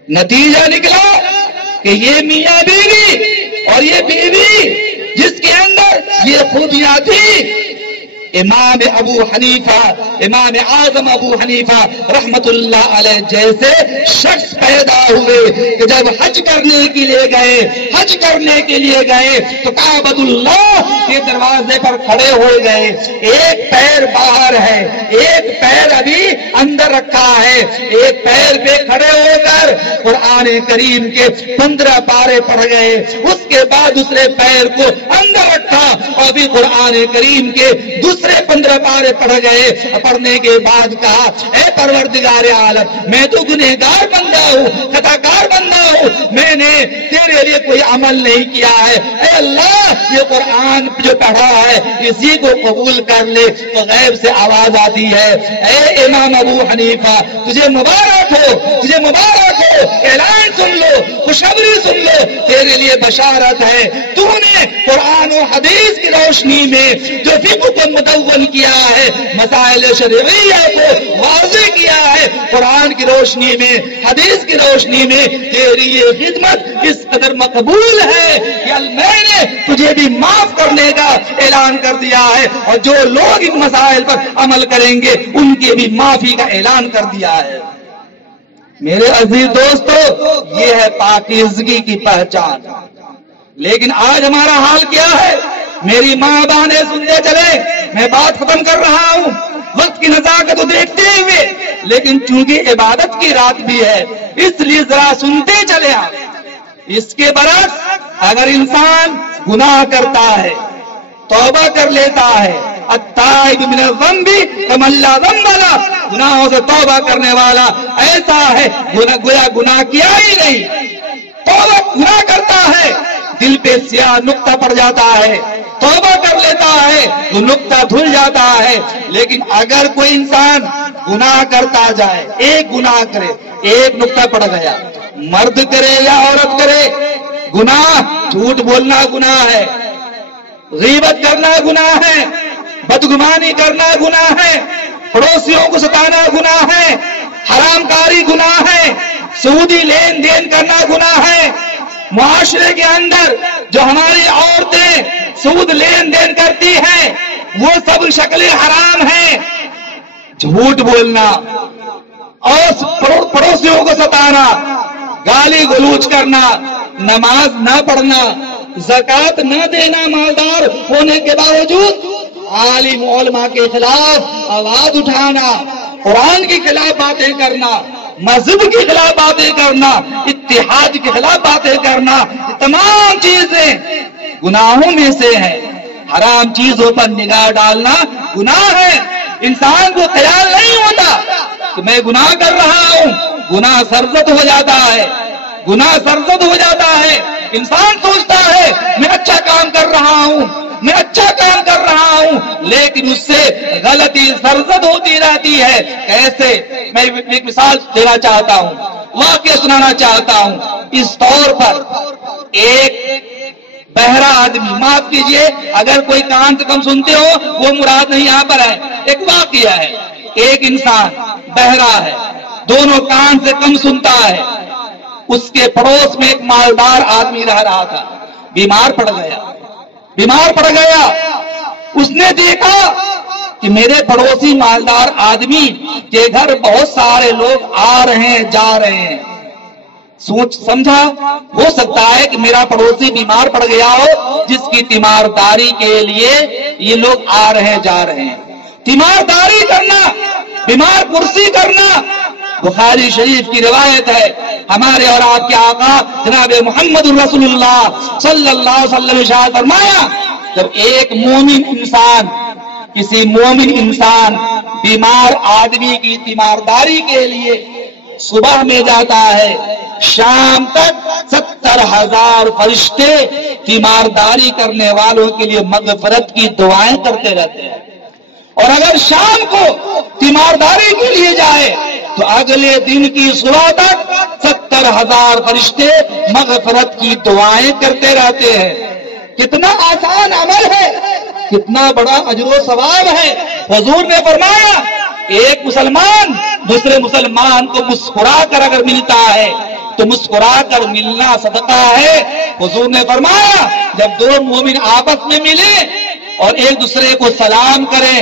نتیجہ نکلا کہ یہ میاں بیوی اور یہ بیوی جس کے اندر یہ خوبیاں تھی، امام ابو حنیفہ، امام اعظم ابو حنیفہ رحمت اللہ علیہ جیسے شخص پیدا ہوئے کہ جب حج کرنے کے لیے گئے تو کعبۃ اللہ کے دروازے پر کھڑے ہو گئے. ایک پیر باہر ہے، ایک پیر ابھی اندر رکھا ہے، ایک پیر پہ کھڑے ہو کر قرآن کریم کے 15 پارے پڑھ گئے، اس کے بعد دوسرے پیر کو اندر رکھا اور بھی قرآن کریم کے دوسرے 15 پارے پڑھ گئے. پڑھنے کے بعد کہا اے پروردگار عالم، میں تو گنہگار بندہ ہوں، خطاکار بندہ ہوں، میں نے تیرے لیے کوئی عمل نہیں کیا ہے، اے اللہ یہ قرآن جو پڑھا ہے اسی کو قبول کر لے. تو غیب سے آواز آتی ہے اے امام ابو حنیفہ تجھے مبارک ہو، تجھے مبارک ہو، اعلان سن لو، خوشخبری سن لو، تیرے لیے بشارت ہے. تو نے قرآن و حدیث کی روشنی میں جو فقہ کو مدون کیا ہے، مسائل شرعیہ کو واضح کیا ہے، قرآن کی روشنی میں، حدیث کی روشنی میں تیری یہ خدمت اس قدر مقبول ہے کہ میں نے تجھے بھی معاف کرنے کا اعلان کر دیا ہے، اور جو لوگ ان مسائل پر عمل کریں گے ان کی بھی معافی کا اعلان کر دیا ہے. میرے عزیز دوستو، یہ ہے پاکیزگی کی پہچان. لیکن آج ہمارا حال کیا ہے؟ میری ماں بانے سنتے چلے، میں بات ختم کر رہا ہوں وقت کی نزاکت کو دیکھتے ہوئے، لیکن چونکہ عبادت کی رات بھی ہے اس لیے ذرا سنتے چلے آپ. اس کے برعکس اگر انسان گناہ کرتا ہے، توبہ کر لیتا ہے، التائب من الذنب کمن لا ذنب له، گناہوں سے توبہ کرنے والا ایسا ہے گویا گناہ کیا ہی نہیں. توبہ گناہ کرتا ہے، دل پہ سیاہ نقطہ پڑ جاتا ہے، توبہ کر لیتا ہے تو نقطہ دھل جاتا ہے. لیکن اگر کوئی انسان گناہ کرتا جائے، ایک گناہ کرے، ایک نقطہ پڑ گیا، مرد کرے یا عورت کرے، گناہ جھوٹ بولنا گناہ ہے، غیبت کرنا گناہ ہے، بدگمانی کرنا گناہ ہے، پڑوسیوں کو ستانا گناہ ہے، حرام کاری گناہ ہے، سودی لین دین کرنا گناہ ہے. معاشرے کے اندر جو ہماری عورتیں سود لین دین کرتی ہیں وہ سب شکلیں حرام ہیں. جھوٹ بولنا اور پڑوسیوں کو ستانا، گالی گلوچ کرنا، نماز نہ پڑھنا، زکوٰۃ نہ دینا مالدار ہونے کے باوجود، عالم علماء کے خلاف آواز اٹھانا، قرآن کے خلاف باتیں کرنا، مذہب کے خلاف باتیں کرنا، اتحاد کے خلاف باتیں کرنا، یہ تمام چیزیں گناہوں میں سے ہیں. حرام چیزوں پر نگاہ ڈالنا گناہ ہے. انسان کو خیال نہیں ہوتا کہ میں گناہ کر رہا ہوں، گناہ سرزد ہو جاتا ہے، گناہ سرزد ہو جاتا ہے. انسان سوچتا ہے میں اچھا کام کر رہا ہوں، میں اچھا کام کر رہا ہوں، لیکن اس سے غلطی سرزد ہوتی رہتی ہے. کیسے؟ میں ایک مثال دینا چاہتا ہوں، واقعہ سنانا چاہتا ہوں. اس طور پر ایک بہرا آدمی، معاف کیجئے اگر کوئی کان سے کم سنتے ہو، وہ مراد نہیں یہاں پر ہے، ایک واقعہ ہے. ایک انسان بہرا ہے، دونوں کان سے کم سنتا ہے. اس کے پڑوس میں ایک مالدار آدمی رہ رہا تھا، بیمار پڑ گیا. اس نے دیکھا کہ میرے پڑوسی مالدار آدمی کے گھر بہت سارے لوگ آ رہے ہیں جا رہے ہیں. سمجھا ہو سکتا ہے کہ میرا پڑوسی بیمار پڑ گیا ہو جس کی تیمارداری کے لیے یہ لوگ آ رہے ہیں جا رہے ہیں. تیمارداری کرنا، بیمار پرسی کرنا بخاری شریف کی روایت ہے. ہمارے اور آپ کے آقا جناب محمد رسول اللہ صلی اللہ علیہ وسلم نے ارشاد فرمایا، جب ایک مومن انسان، کسی مومن انسان بیمار آدمی کی تیمارداری کے لیے صبح میں جاتا ہے، شام تک 70,000 فرشتے تیمارداری کرنے والوں کے لیے مغفرت کی دعائیں کرتے رہتے ہیں. اور اگر شام کو تیمارداری کے لیے جائے تو اگلے دن کی صبح تک 70,000 فرشتے مغفرت کی دعائیں کرتے رہتے ہیں. کتنا آسان عمل ہے، کتنا بڑا اجر و ثواب ہے. حضور نے فرمایا ایک مسلمان دوسرے مسلمان کو مسکرا کر اگر ملتا ہے تو مسکرا کر ملنا صدقہ ہے. حضور نے فرمایا جب دو مومن آپس میں ملیں اور ایک دوسرے کو سلام کریں،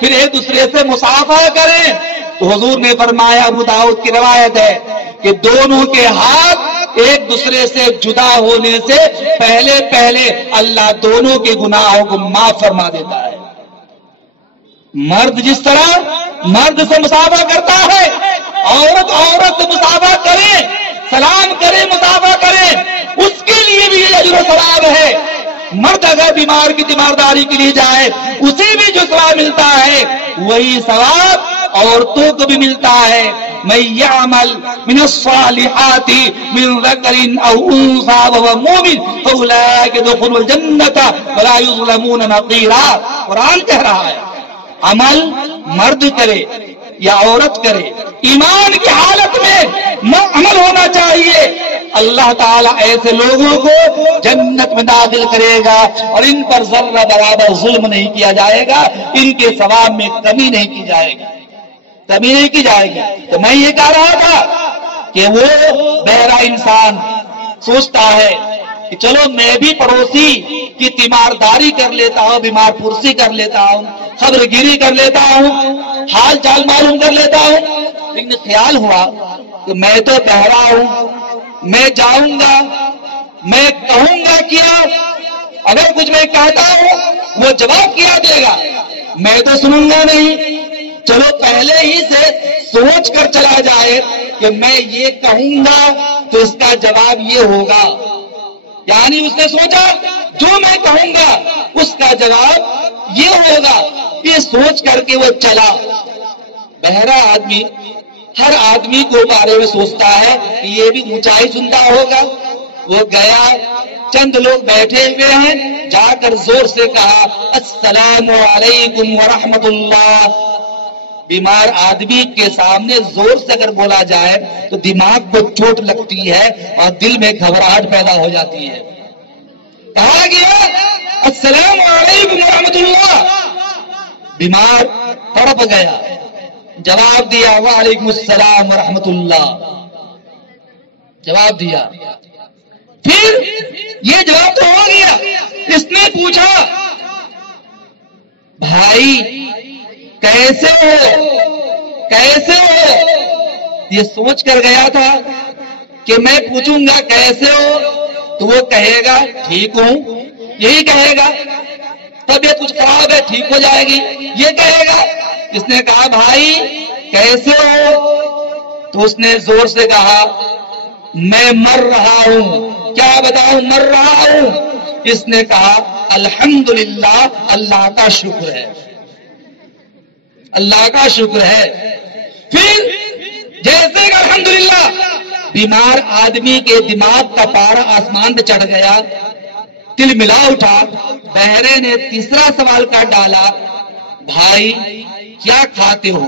پھر ایک دوسرے سے مصافحہ کریں، تو حضور نے فرمایا، ابو داؤد کی روایت ہے کہ دونوں کے ہاتھ ایک دوسرے سے جدا ہونے سے پہلے اللہ دونوں کے گناہوں کو معاف فرما دیتا ہے. مرد جس طرح مرد سے مصافحہ کرتا ہے، عورت سے مصافحہ کرے، سلام کرے، مصافحہ کرے، اس کے لیے بھی یہ اجر و ثواب ہے. مرد اگر بیمار کی تیمارداری کے لیے جائے اسے بھی جو ثواب ملتا ہے وہی ثواب عورتوں کو بھی ملتا ہے. من يعمل من الصالحات من ذكر او انثى وهو مؤمن فاولئك يدخلون الجنة ولا يظلمون نقيرا. قرآن کہہ رہا ہے عمل مرد کرے یا عورت کرے، ایمان کی حالت میں عمل ہونا چاہیے۔ اللہ تعالیٰ ایسے لوگوں کو جنت میں داخل کرے گا اور ان پر ذرہ برابر ظلم نہیں کیا جائے گا، ان کے ثواب میں کمی نہیں کی جائے گی، کمی نہیں کی جائے گی۔ تو میں یہ کہہ رہا تھا کہ وہ بہرا انسان سوچتا ہے کہ چلو میں بھی پڑوسی کی تیمارداری کر لیتا ہوں، بیمار پرسی کر لیتا ہوں، خبر گیری کر لیتا ہوں، حال چال معلوم کر لیتا ہوں۔ لیکن خیال ہوا کہ میں تو بہرا ہوں، میں جاؤں گا، میں کہوں گا کیا، اگر کچھ میں کہتا ہوں وہ جواب کیا دے گا، میں تو سنوں گا نہیں۔ چلو پہلے ہی سے سوچ کر چلا جائے کہ میں یہ کہوں گا تو اس کا جواب یہ ہوگا، یعنی اس نے سوچا جو میں کہوں گا اس کا جواب یہ ہوگا، یہ سوچ کر کے وہ چلا۔ بہرا آدمی ہر آدمی کو بارے میں سوچتا ہے کہ یہ بھی اونچائی چنتا ہوگا۔ وہ گیا، چند لوگ بیٹھے ہوئے ہیں، جا کر زور سے کہا السلام علیکم ورحمت اللہ۔ بیمار آدمی کے سامنے زور سے اگر بولا جائے تو دماغ کو چوٹ لگتی ہے اور دل میں گھبراہٹ پیدا ہو جاتی ہے۔ کہا گیا السلام علیکم ورحمت اللہ، بیمار تڑپ گیا، جواب دیا وعلیکم السلام ورحمت اللہ، جواب دیا۔ پھر یہ جواب تو ہو گیا، اس نے پوچھا بھائی کیسے ہو، کیسے ہو؟ یہ سوچ کر گیا تھا کہ میں پوچھوں گا کیسے ہو تو وہ کہے گا ٹھیک ہوں، یہی کہے گا۔ طبیعت کچھ خراب ہے، ٹھیک ہو جائے گی، یہ کہے گا۔ اس نے کہا بھائی کیسے ہو تو اس نے زور سے کہا میں مر رہا ہوں، کیا بتاؤں مر رہا ہوں۔ اس نے کہا الحمدللہ، اللہ کا شکر ہے، اللہ کا شکر ہے۔ پھر جیسے کہ الحمدللہ، بیمار آدمی کے دماغ کا پارا آسمان پہ چڑھ گیا، دل ملا اٹھا۔ بہرے نے تیسرا سوال کر ڈالا بھائی کیا کھاتے ہو؟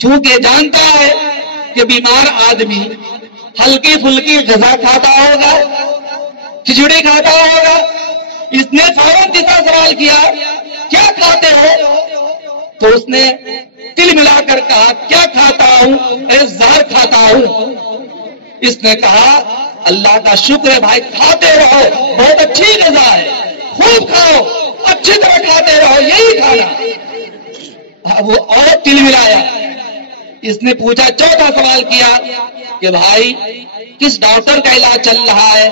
چونکہ جانتا ہے کہ بیمار آدمی ہلکی پھلکی غذا کھاتا ہوگا، کھچڑی کھاتا ہوگا۔ اس نے فوراً تیسرا سوال کیا کیا کھاتے ہو؟ تو اس نے دل ملا کر کہا کیا کھاتا ہوں؟ زہر کھاتا ہوں۔ اس نے کہا اللہ کا شکر ہے بھائی، کھاتے رہو، بہت اچھی غذا ہے، خوب کھاؤ، اچھی طرح کھاتے رہو، یہی کھانا۔ وہ اور دل ملایا۔ اس نے پوچھا، چوتھا سوال کیا کہ بھائی کس ڈاکٹر کا علاج چل رہا ہے؟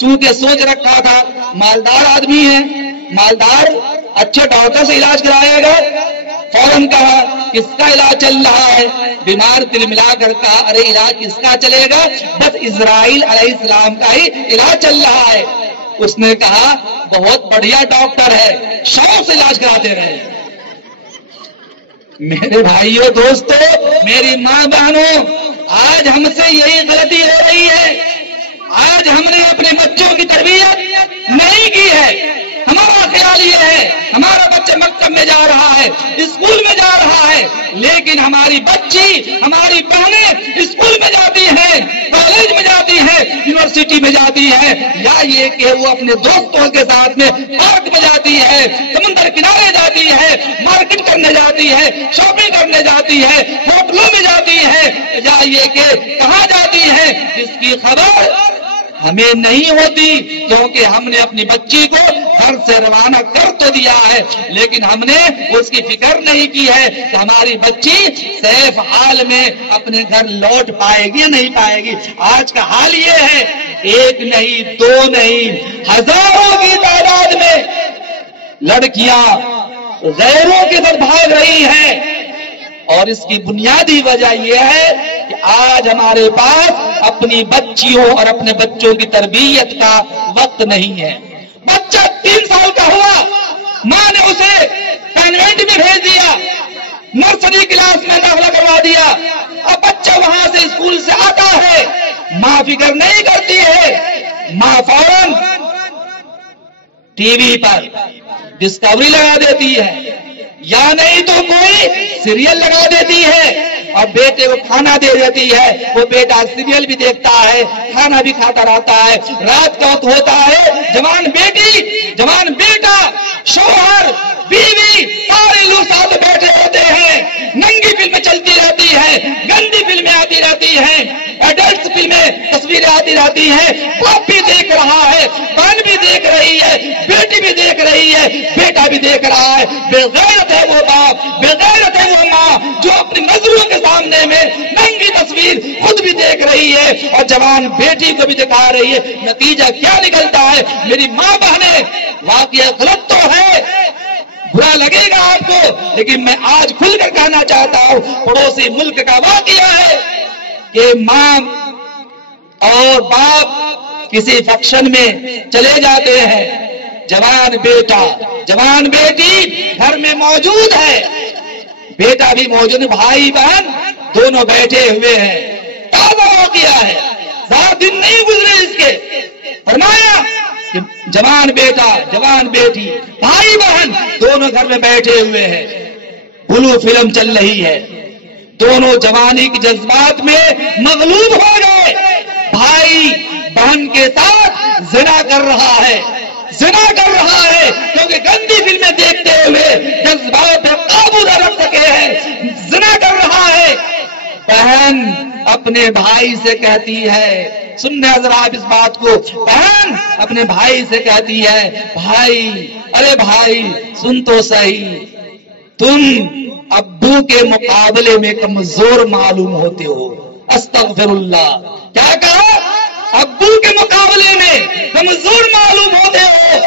چونکہ سوچ رکھا تھا مالدار آدمی ہے، مالدار اچھے ڈاکٹر سے علاج کرایا گا۔ فوراً کہا کس کا علاج چل رہا ہے؟ بیمار دل ملا کر کہا ارے علاج کس کا چلے گا، بس اسرائیل علیہ السلام کا ہی علاج چل رہا ہے۔ اس نے کہا بہت بڑھیا ڈاکٹر ہے، شوق سے علاج کراتے رہے۔ میرے بھائیوں دوستو، میری ماں بہنوں، آج ہم سے یہی غلطی ہو رہی ہے۔ آج ہم نے اپنے بچوں کی تربیت نہیں کی ہے۔ ہمارا خیال یہ ہے ہمارا بچہ مکتب میں جا رہا ہے، اسکول میں جا رہا ہے، لیکن ہماری بچی، ہماری بہنیں اسکول میں جاتی ہیں، کالج میں جاتی ہیں، یونیورسٹی میں جاتی ہے، یا یہ کہ وہ اپنے دوستوں کے ساتھ میں پارک میں جاتی ہے، سمندر کنارے جاتی ہے، مارکیٹ کرنے جاتی ہے، شاپنگ کرنے جاتی ہے، ہوٹلوں میں جاتی ہے، یا یہ کہ کہاں جاتی ہے اس کی خبر ہمیں نہیں ہوتی، کیونکہ ہم نے اپنی بچی کو گھر سے روانہ کر تو دیا ہے، لیکن ہم نے اس کی فکر نہیں کی ہے کہ ہماری بچی سیف حال میں اپنے گھر لوٹ پائے گی یا نہیں پائے گی۔ آج کا حال یہ ہے، ایک نہیں، دو نہیں، ہزاروں کی تعداد میں لڑکیاں غیروں کے ساتھ بھاگ رہی ہیں، اور اس کی بنیادی وجہ یہ ہے کہ آج ہمارے پاس اپنی بچیوں اور اپنے بچوں کی تربیت کا وقت نہیں ہے۔ بچہ 3 سال کا ہوا، ماں نے اسے کانوینٹ میں بھیج دیا، نرسری کلاس میں داخلہ کروا دیا۔ اب بچہ وہاں سے اسکول سے آتا ہے، ماں فکر نہیں کرتی ہے، ماں فوراً ٹی وی پر ڈسکوری لگا دیتی ہے، یا نہیں تو کوئی سیریل لگا دیتی ہے اور بیٹے کو کھانا دے دیتی ہے، وہ بیٹا سیریل بھی دیکھتا ہے، کھانا بھی کھاتا رہتا ہے۔ رات کا وقت ہوتا ہے، جوان بیٹی، جوان بیٹا، شوہر، بیوی، سارے لوگ ساتھ بیٹھے ہوتے ہیں، ننگی فلمیں چلتی رہتی ہے، گندی فلمیں آتی رہتی ہیں، ایڈلٹس فلمیں تصویریں آتی رہتی ہیں، باپ بھی دیکھ رہا ہے، بہن بھی دیکھ رہی ہے، بیٹی بھی دیکھ رہی ہے، بیٹا بھی دیکھ رہا ہے۔ بے غیرت ہے وہ باپ، بے غیرت ہے وہ ماں جو اپنی نظروں کے سامنے میں ننگی تصویر خود بھی دیکھ رہی ہے اور جوان بیٹی کو بھی دکھا رہی ہے۔ نتیجہ کیا نکلتا ہے؟ میری ماں بہنیں، واقعہ غلط تو ہے، برا لگے گا آپ کو، لیکن میں آج کھل کر کہنا چاہتا ہوں، پڑوسی ملک کا واقعہ ہے کہ ماں اور باپ کسی فنکشن میں چلے جاتے ہیں، جوان بیٹا، جوان بیٹی گھر میں موجود ہے، بیٹا بھی موجود ہے، بھائی بہن دونوں بیٹھے ہوئے ہیں، تازہ واقعہ ہے، زیادہ دن نہیں گزرے اس کے، فرمایا کہ جوان بیٹا، جوان بیٹی، بھائی بہن دونوں گھر میں بیٹھے ہوئے ہیں، بلو فلم چل رہی ہے، دونوں جوانی کے جذبات میں مغلوب ہو گئے، بھائی بہن کے ساتھ زنا کر رہا ہے، زنا کر رہا ہے، کیونکہ گندی فلمیں دیکھتے ہوئے جذبات پہ قابو نہ رکھ سکے ہیں، زنا کر رہا ہے۔ بہن اپنے بھائی سے کہتی ہے، سننے حضرات اس بات کو، بہن اپنے بھائی سے کہتی ہے، بھائی، ارے بھائی سن تو صحیح، تم ابو کے مقابلے میں کمزور معلوم ہوتے ہو۔ استغفر اللہ، کیا کہا؟ ابو کے مقابلے میں کمزور معلوم ہوتے ہو۔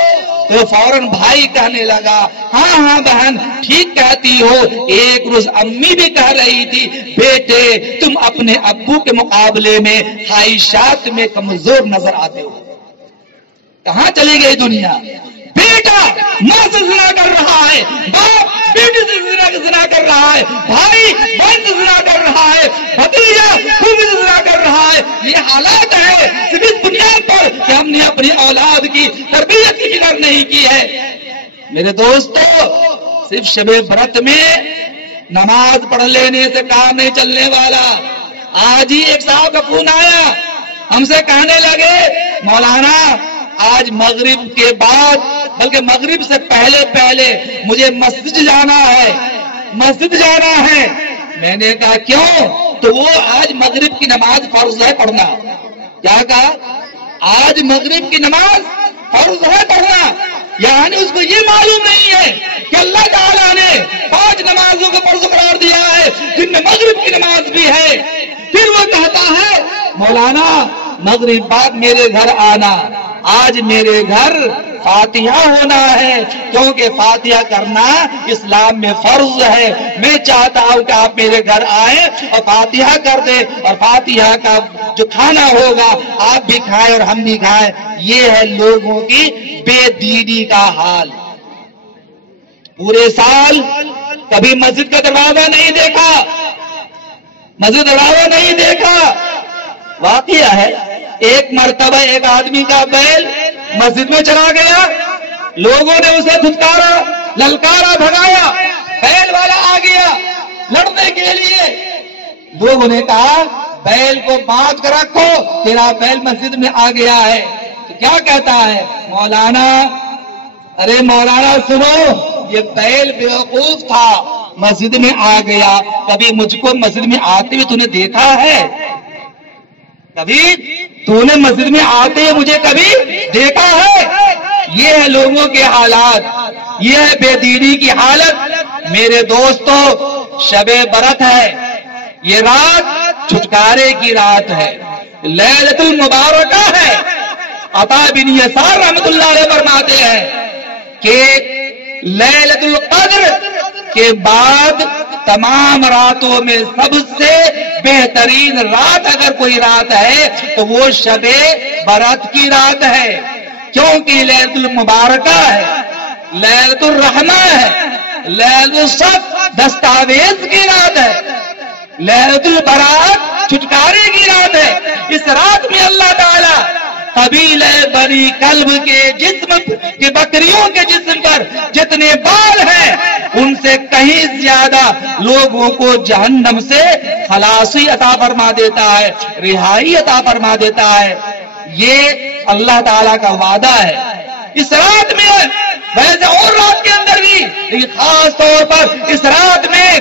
تو فوراً بھائی کہنے لگا، ہاں ہاں بہن ٹھیک کہتی ہو، ایک روز امی بھی کہہ رہی تھی، بیٹے تم اپنے ابو کے مقابلے میں خواہشات میں کمزور نظر آتے ہو۔ کہاں چلی گئی دنیا؟ بیٹا ماں سے زنا کر رہا ہے، باپ بیٹی سے زنا کر رہا ہے، بھائی بہن سے زنا کر رہا ہے، بھتیجا پھوپھی سے زنا کر رہا ہے۔ یہ حالات ہے صرف اس بنیاد پر کہ ہم نے اپنی اولاد کی تربیت کی فکر نہیں کی ہے۔ میرے دوستو، صرف شب برت میں نماز پڑھ لینے سے کام نہیں چلنے والا۔ آج ہی ایک صاحب کا فون آیا، ہم سے کہنے لگے، مولانا آج مغرب کے بعد، بلکہ مغرب سے پہلے مجھے مسجد جانا ہے، مسجد جانا ہے۔ میں نے کہا کیوں؟ تو وہ آج مغرب کی نماز فرض ہے پڑھنا۔ کیا کہا؟ آج مغرب کی نماز فرض ہے پڑھنا، یعنی اس کو یہ معلوم نہیں ہے کہ اللہ تعالیٰ نے 5 نمازوں کو فرض قرار دیا ہے، جن میں مغرب کی نماز بھی ہے۔ پھر وہ کہتا ہے، مولانا مغرب بعد میرے گھر آنا، آج میرے گھر فاتحہ ہونا ہے، کیونکہ فاتحہ کرنا اسلام میں فرض ہے۔ میں چاہتا ہوں کہ آپ میرے گھر آئیں اور فاتحہ کر دیں، اور فاتحہ کا جو کھانا ہوگا آپ بھی کھائیں اور ہم بھی کھائیں۔ یہ ہے لوگوں کی بے دینی کا حال۔ پورے سال کبھی مسجد کا دروازہ نہیں دیکھا، مسجد دروازہ نہیں دیکھا۔ واقعہ ہے، ایک مرتبہ ایک آدمی کا بیل مسجد میں چلا گیا، لوگوں نے اسے دھتکارا، للکارا، بھگایا، بیل والا آ گیا لڑنے کے لیے۔ لوگوں نے کہا بیل کو باندھ کر رکھو، تیرا بیل مسجد میں آ گیا ہے۔ تو کیا کہتا ہے مولانا، ارے مولانا سنو، یہ بیل بیوقوف تھا، مسجد میں آ گیا، کبھی مجھ کو مسجد میں آتے ہوئے تو نے دیکھا ہے؟ کبھی تو نے مسجد میں آتے ہوئے مجھے کبھی دیکھا ہے؟ یہ ہے لوگوں کے حالات، یہ ہے بے دینی کی حالت۔ میرے دوستو، شب برات ہے، یہ رات چھٹکارے کی رات ہے، لیلۃ المبارکہ ہے۔ عطا بن یسار رحمۃ اللہ علیہ فرماتے ہیں کہ لیلۃ القدر کے بعد تمام راتوں میں سب سے بہترین رات اگر کوئی رات ہے تو وہ شب برات کی رات ہے، کیونکہ لیلۃ المبارکہ ہے، لیلۃ الرحمہ ہے، لیلۃ الصف دستاویز کی رات ہے، لیلۃ البرات چھٹکارے کی رات ہے۔ اس رات میں اللہ تعالیٰ قبیلہ بنی کلب کے جسم کے بکریوں کے جسم پر جتنے بال ہیں ان سے کہیں زیادہ لوگوں کو جہنم سے خلاصی عطا فرما دیتا ہے، رہائی عطا فرما دیتا ہے۔ یہ اللہ تعالیٰ کا وعدہ ہے۔ اس رات میں ویسے اور رات کے اندر بھی، لیکن خاص طور پر اس رات میں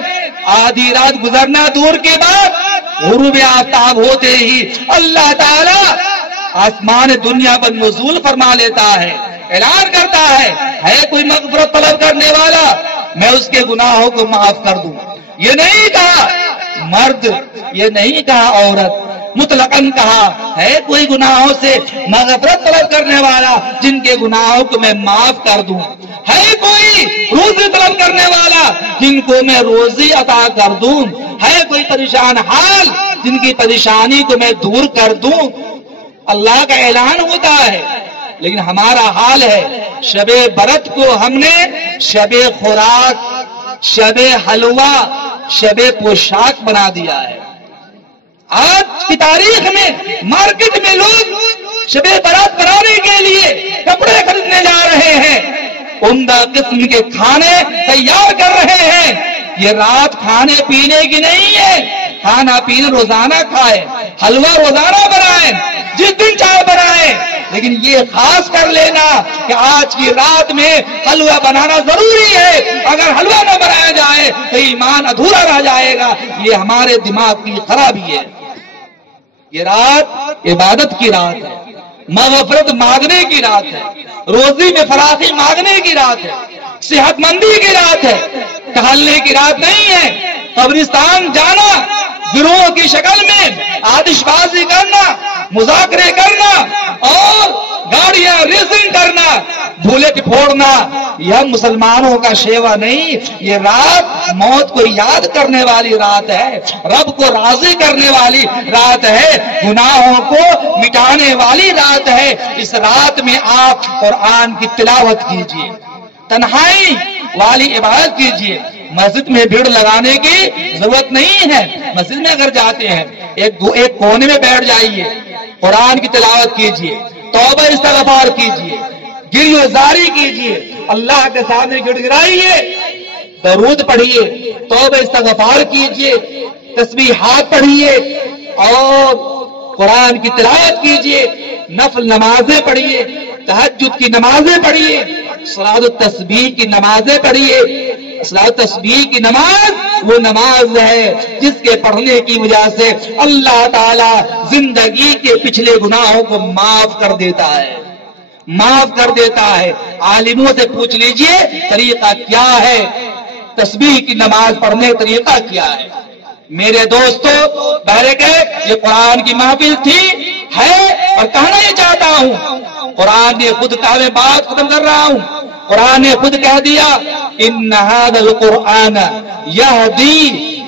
آدھی رات گزرنا دور کے بعد غروب آفتاب ہوتے ہی اللہ تعالیٰ آسمان دنیا پر نزول فرما لیتا ہے، اعلان کرتا ہے کوئی مغفرت طلب کرنے والا، میں اس کے گناہوں کو معاف کر دوں۔ یہ نہیں کہا مرد، یہ نہیں کہا عورت، مطلقاً کہا ہے کوئی گناہوں سے مغفرت طلب کرنے والا جن کے گناہوں کو میں معاف کر دوں، ہے کوئی روزی طلب کرنے والا جن کو میں روزی عطا کر دوں، ہے کوئی پریشان حال جن کی پریشانی کو میں دور کر دوں۔ اللہ کا اعلان ہوتا ہے، لیکن ہمارا حال ہے شب برت کو ہم نے شب خوراک، شب حلوہ، شب پوشاک بنا دیا ہے۔ آج کی تاریخ میں مارکیٹ میں لوگ شب برات بنانے کے لیے کپڑے خریدنے جا رہے ہیں، عمدہ قسم کے کھانے تیار کر رہے ہیں۔ یہ رات کھانے پینے کی نہیں ہے، کھانا پینا روزانہ کھائے، حلوہ روزانہ بنائیں، جس دن چائے بنائیں، لیکن یہ خاص کر لینا کہ آج کی رات میں حلوہ بنانا ضروری ہے۔ اگر حلوہ نہ بنایا جائے تو ایمان ادھورا رہ جائے گا۔ یہ ہمارے دماغ کی خرابی ہے۔ یہ رات عبادت کی رات ہے، مغفرت مانگنے کی رات ہے، روزی میں فراخی مانگنے کی رات ہے، صحت مندی کی رات ہے، ٹہلنے کی رات نہیں ہے۔ قبرستان جانا، گروہ کی شکل میں آتش بازی کرنا، مذاکرے کرنا اور گاڑیاں ریسنگ کرنا، بھولٹ پھوڑنا، یہ مسلمانوں کا شیوا نہیں۔ یہ رات موت کو یاد کرنے والی رات ہے، رب کو راضی کرنے والی رات ہے، گناہوں کو مٹانے والی رات ہے۔ اس رات میں آپ قرآن کی تلاوت کیجیے، تنہائی والی عبادت کیجیے۔ مسجد میں بھیڑ لگانے کی ضرورت نہیں ہے۔ مسجد میں اگر جاتے ہیں ایک کونے میں بیٹھ جائیے، قرآن کی تلاوت کیجیے، توبہ استغفار کیجیے، گریزاری کیجیے، اللہ کے سامنے گڑ گڑائیے، درود پڑھیے، توبہ استغفار کیجیے، تسبیحات پڑھیے اور قرآن کی تلاوت کیجیے، نفل نمازیں پڑھیے، تہجد کی نمازیں پڑھیے، صلاۃ التسبیح کی نمازیں پڑھیے۔ صلاۃ التسبیح کی نماز وہ نماز ہے جس کے پڑھنے کی وجہ سے اللہ تعالی زندگی کے پچھلے گناہوں کو معاف کر دیتا ہے، معاف کر دیتا ہے۔ عالموں سے پوچھ لیجئے طریقہ کیا ہے، تسبیح کی نماز پڑھنے کا طریقہ کیا ہے۔ میرے دوستو بہرے کہ یہ قرآن کی محفل تھی، ہے اور کہنا یہ چاہتا ہوں، قرآن نے خود کہا، میں بات ختم کر رہا ہوں، قرآن نے خود کہہ دیا ان هذا القرآن يهدي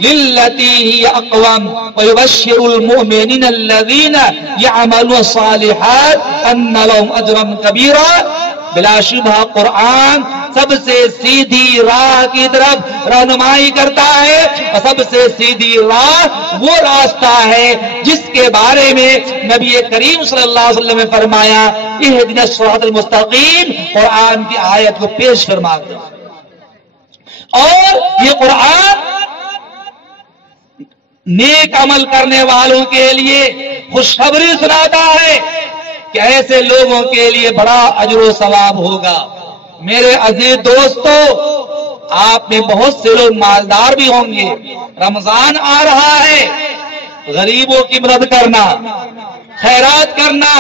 للتي هي اقوم ويبشر المؤمنين الذين يعملون الصالحات ان لهم اجرا كبيرا۔ بلا شبہ قرآن سب سے سیدھی راہ کی طرف رہنمائی کرتا ہے، اور سب سے سیدھی راہ وہ راستہ ہے جس کے بارے میں نبی کریم صلی اللہ علیہ وسلم نے فرمایا اہدنا الصراط المستقیم، قرآن کی آیت کو پیش فرما دیا۔ اور یہ قرآن نیک عمل کرنے والوں کے لیے خوشخبری سناتا ہے کہ ایسے لوگوں کے لیے بڑا اجر و ثواب ہوگا۔ میرے عزیز دوستو، آپ میں بہت سے لوگ مالدار بھی ہوں گے، رمضان آ رہا ہے، غریبوں کی مدد کرنا، خیرات کرنا،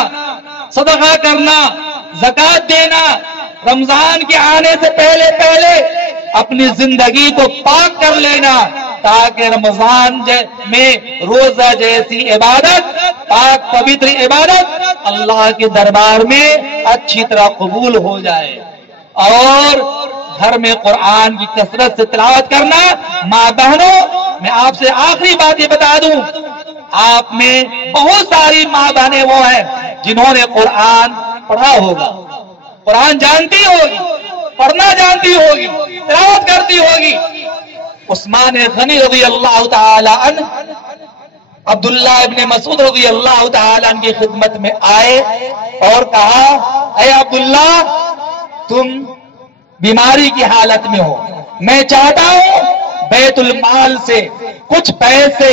صدقہ کرنا، زکوٰۃ دینا، رمضان کے آنے سے پہلے پہلے اپنی زندگی کو پاک کر لینا تاکہ رمضان میں روزہ جیسی عبادت، پاک پوتر عبادت اللہ کے دربار میں اچھی طرح قبول ہو جائے۔ اور گھر میں قرآن کی کثرت سے تلاوت کرنا۔ ماں بہنوں، میں آپ سے آخری بات یہ بتا دوں، آپ میں بہت ساری ماں بہنیں وہ ہیں جنہوں نے قرآن پڑھا ہوگا، قرآن جانتی ہوگی، پڑھنا جانتی ہوگی، تلاوت کرتی ہوگی۔ عثمان غنی رضی اللہ تعالی عنہ عبداللہ ابن مسعود رضی اللہ تعالیٰ عنہ کی خدمت میں آئے اور کہا اے عبداللہ تم بیماری کی حالت میں ہو، میں چاہتا ہوں بیت المال سے کچھ پیسے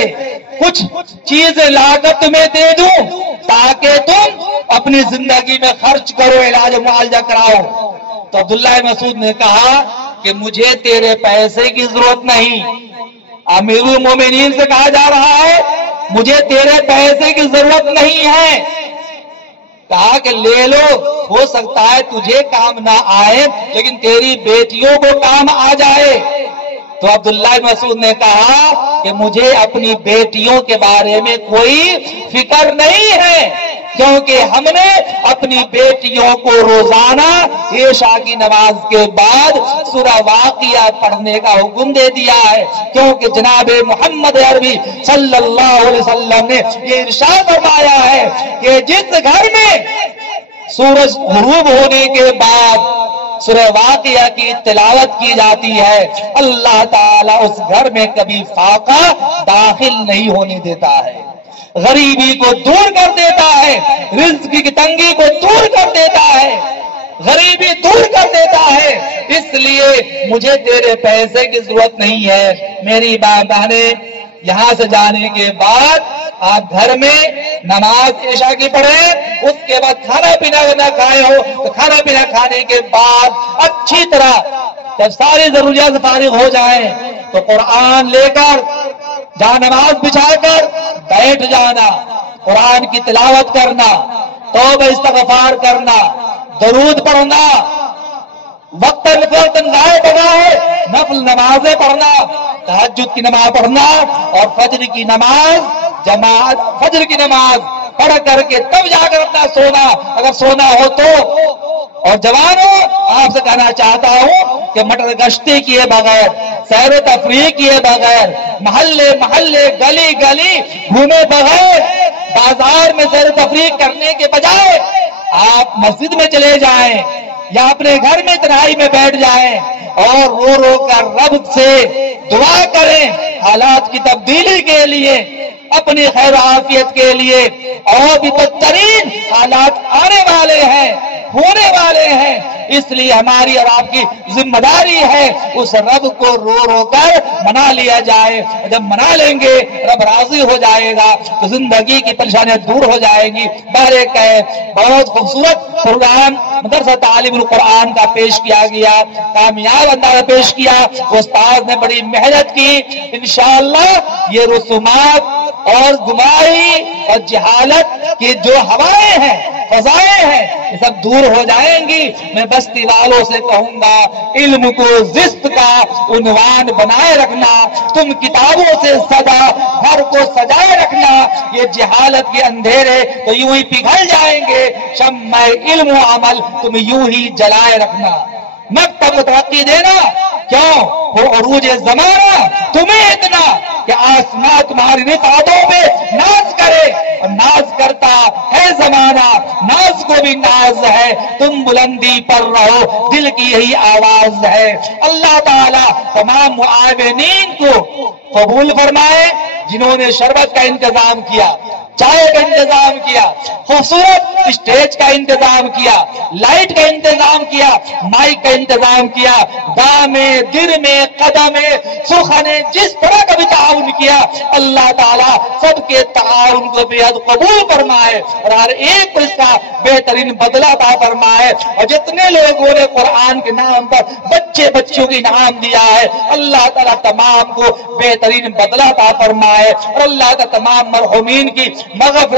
کچھ چیزیں لا کر تمہیں دے دوں تاکہ تم اپنی زندگی میں خرچ کرو، علاج معالجہ کراؤ۔ تو عبداللہ مسعود نے کہا کہ مجھے تیرے پیسے کی ضرورت نہیں، امیر المومنین سے کہا جا رہا ہے مجھے تیرے پیسے کی ضرورت نہیں ہے۔ کہا کہ لے لو، ہو سکتا ہے تجھے کام نہ آئے لیکن تیری بیٹیوں کو کام آ جائے۔ تو عبداللہ مسعود نے کہا کہ مجھے اپنی بیٹیوں کے بارے میں کوئی فکر نہیں ہے، کیونکہ ہم نے اپنی بیٹیوں کو روزانہ عشاء کی نماز کے بعد سورہ واقعہ پڑھنے کا حکم دے دیا ہے، کیونکہ جناب محمد عربی صلی اللہ علیہ وسلم نے یہ ارشاد فرمایا ہے کہ جس گھر میں سورج غروب ہونے کے بعد سورہ واقعہ کی تلاوت کی جاتی ہے اللہ تعالیٰ اس گھر میں کبھی فاقہ داخل نہیں ہونے دیتا ہے، غریبی کو دور کر دیتا ہے، رزق کی تنگی کو دور کر دیتا ہے، غریبی دور کر دیتا ہے۔ اس لیے مجھے تیرے پیسے کی ضرورت نہیں ہے۔ میری بہنیں یہاں سے جانے کے بعد آپ گھر میں نماز عشاء کی پڑھیں، اس کے بعد کھانا پینا نہ کھائے ہو تو کھانا پینا کھانے کے بعد اچھی طرح جب ساری ضروریات فارغ ہو جائیں تو قرآن لے کر جہاں نماز بچھا کر بیٹھ جانا، قرآن کی تلاوت کرنا، توبہ استغفار کرنا، درود پڑھنا، وقت نائے پڑھنا ہے، نفل نمازیں پڑھنا، تہجد کی نماز پڑھنا اور فجر کی نماز جماعت، فجر کی نماز پڑھ کر کے تب جا کر اپنا سونا اگر سونا ہو تو۔ اور جوانوں آپ سے کہنا چاہتا ہوں کہ مٹر گشتی کیے بغیر، سیر و تفریح کیے بغیر، محلے محلے گلی گلی گھومے بغیر، بازار میں سیر و تفریح کرنے کے بجائے آپ مسجد میں چلے جائیں یا اپنے گھر میں تنہائی میں بیٹھ جائیں اور رو رو کر رب سے دعا کریں حالات کی تبدیلی کے لیے، اپنی خیر و عافیت کے لیے، اور بھی بدترین حالات آنے والے ہیں، ہونے والے ہیں، اس لیے ہماری اور آپ کی ذمہ داری ہے اس رب کو رو رو کر منا لیا جائے۔ جب منا لیں گے رب راضی ہو جائے گا تو زندگی کی پریشانیاں دور ہو جائیں گی۔ بہت خوبصورت پروگرام مدرسہ تعلیم القرآن کا پیش کیا گیا، کامیاب انداز پیش کیا، استاد نے بڑی محنت کی، انشاءاللہ یہ رسومات اور گمراہی اور جہالت کی جو ہوائیں ہیں، فضائیں ہیں، یہ سب دور ہو جائیں گی۔ میں بستی والوں سے کہوں گا علم کو زشت کا عنوان بنائے رکھنا، تم کتابوں سے سجا گھر کو سجائے رکھنا، یہ جہالت کے اندھیرے تو یوں ہی پگھل جائیں گے، شمع علم و عمل تم یوں ہی جلائے رکھنا۔ مکتب ترقی دینا کیوں ہو عروج زمانہ تمہیں اتنا کہ آسمان تمہاری رفعتوں پہ ناز کرے، اور ناز کرتا ہے زمانہ، ناز کو بھی ناز ہے، تم بلندی پر رہو دل کی یہی آواز ہے۔ اللہ تعالیٰ تمام معاونین کو قبول فرمائے جنہوں نے شربت کا انتظام کیا، چائے کا انتظام کیا، خوبصورت اسٹیج کا انتظام کیا، لائٹ کا انتظام کیا، مائک کا انتظام کیا، گاہ میں دل میں قدم میں سخنے جس طرح کا بھی تعاون کیا، اللہ تعالیٰ سب کے تعاون کو بے حد قبول فرمائے اور ہر ایک کو اس کا بہترین بدلہ عطا فرمائے۔ اور جتنے لوگوں نے قرآن کے نام پر بچوں کو انعام دیا ہے اللہ تعالیٰ تمام کو بہترین بدلہ عطا فرمائے اور اللہ تعالیٰ تمام مرحومین کی مغفرت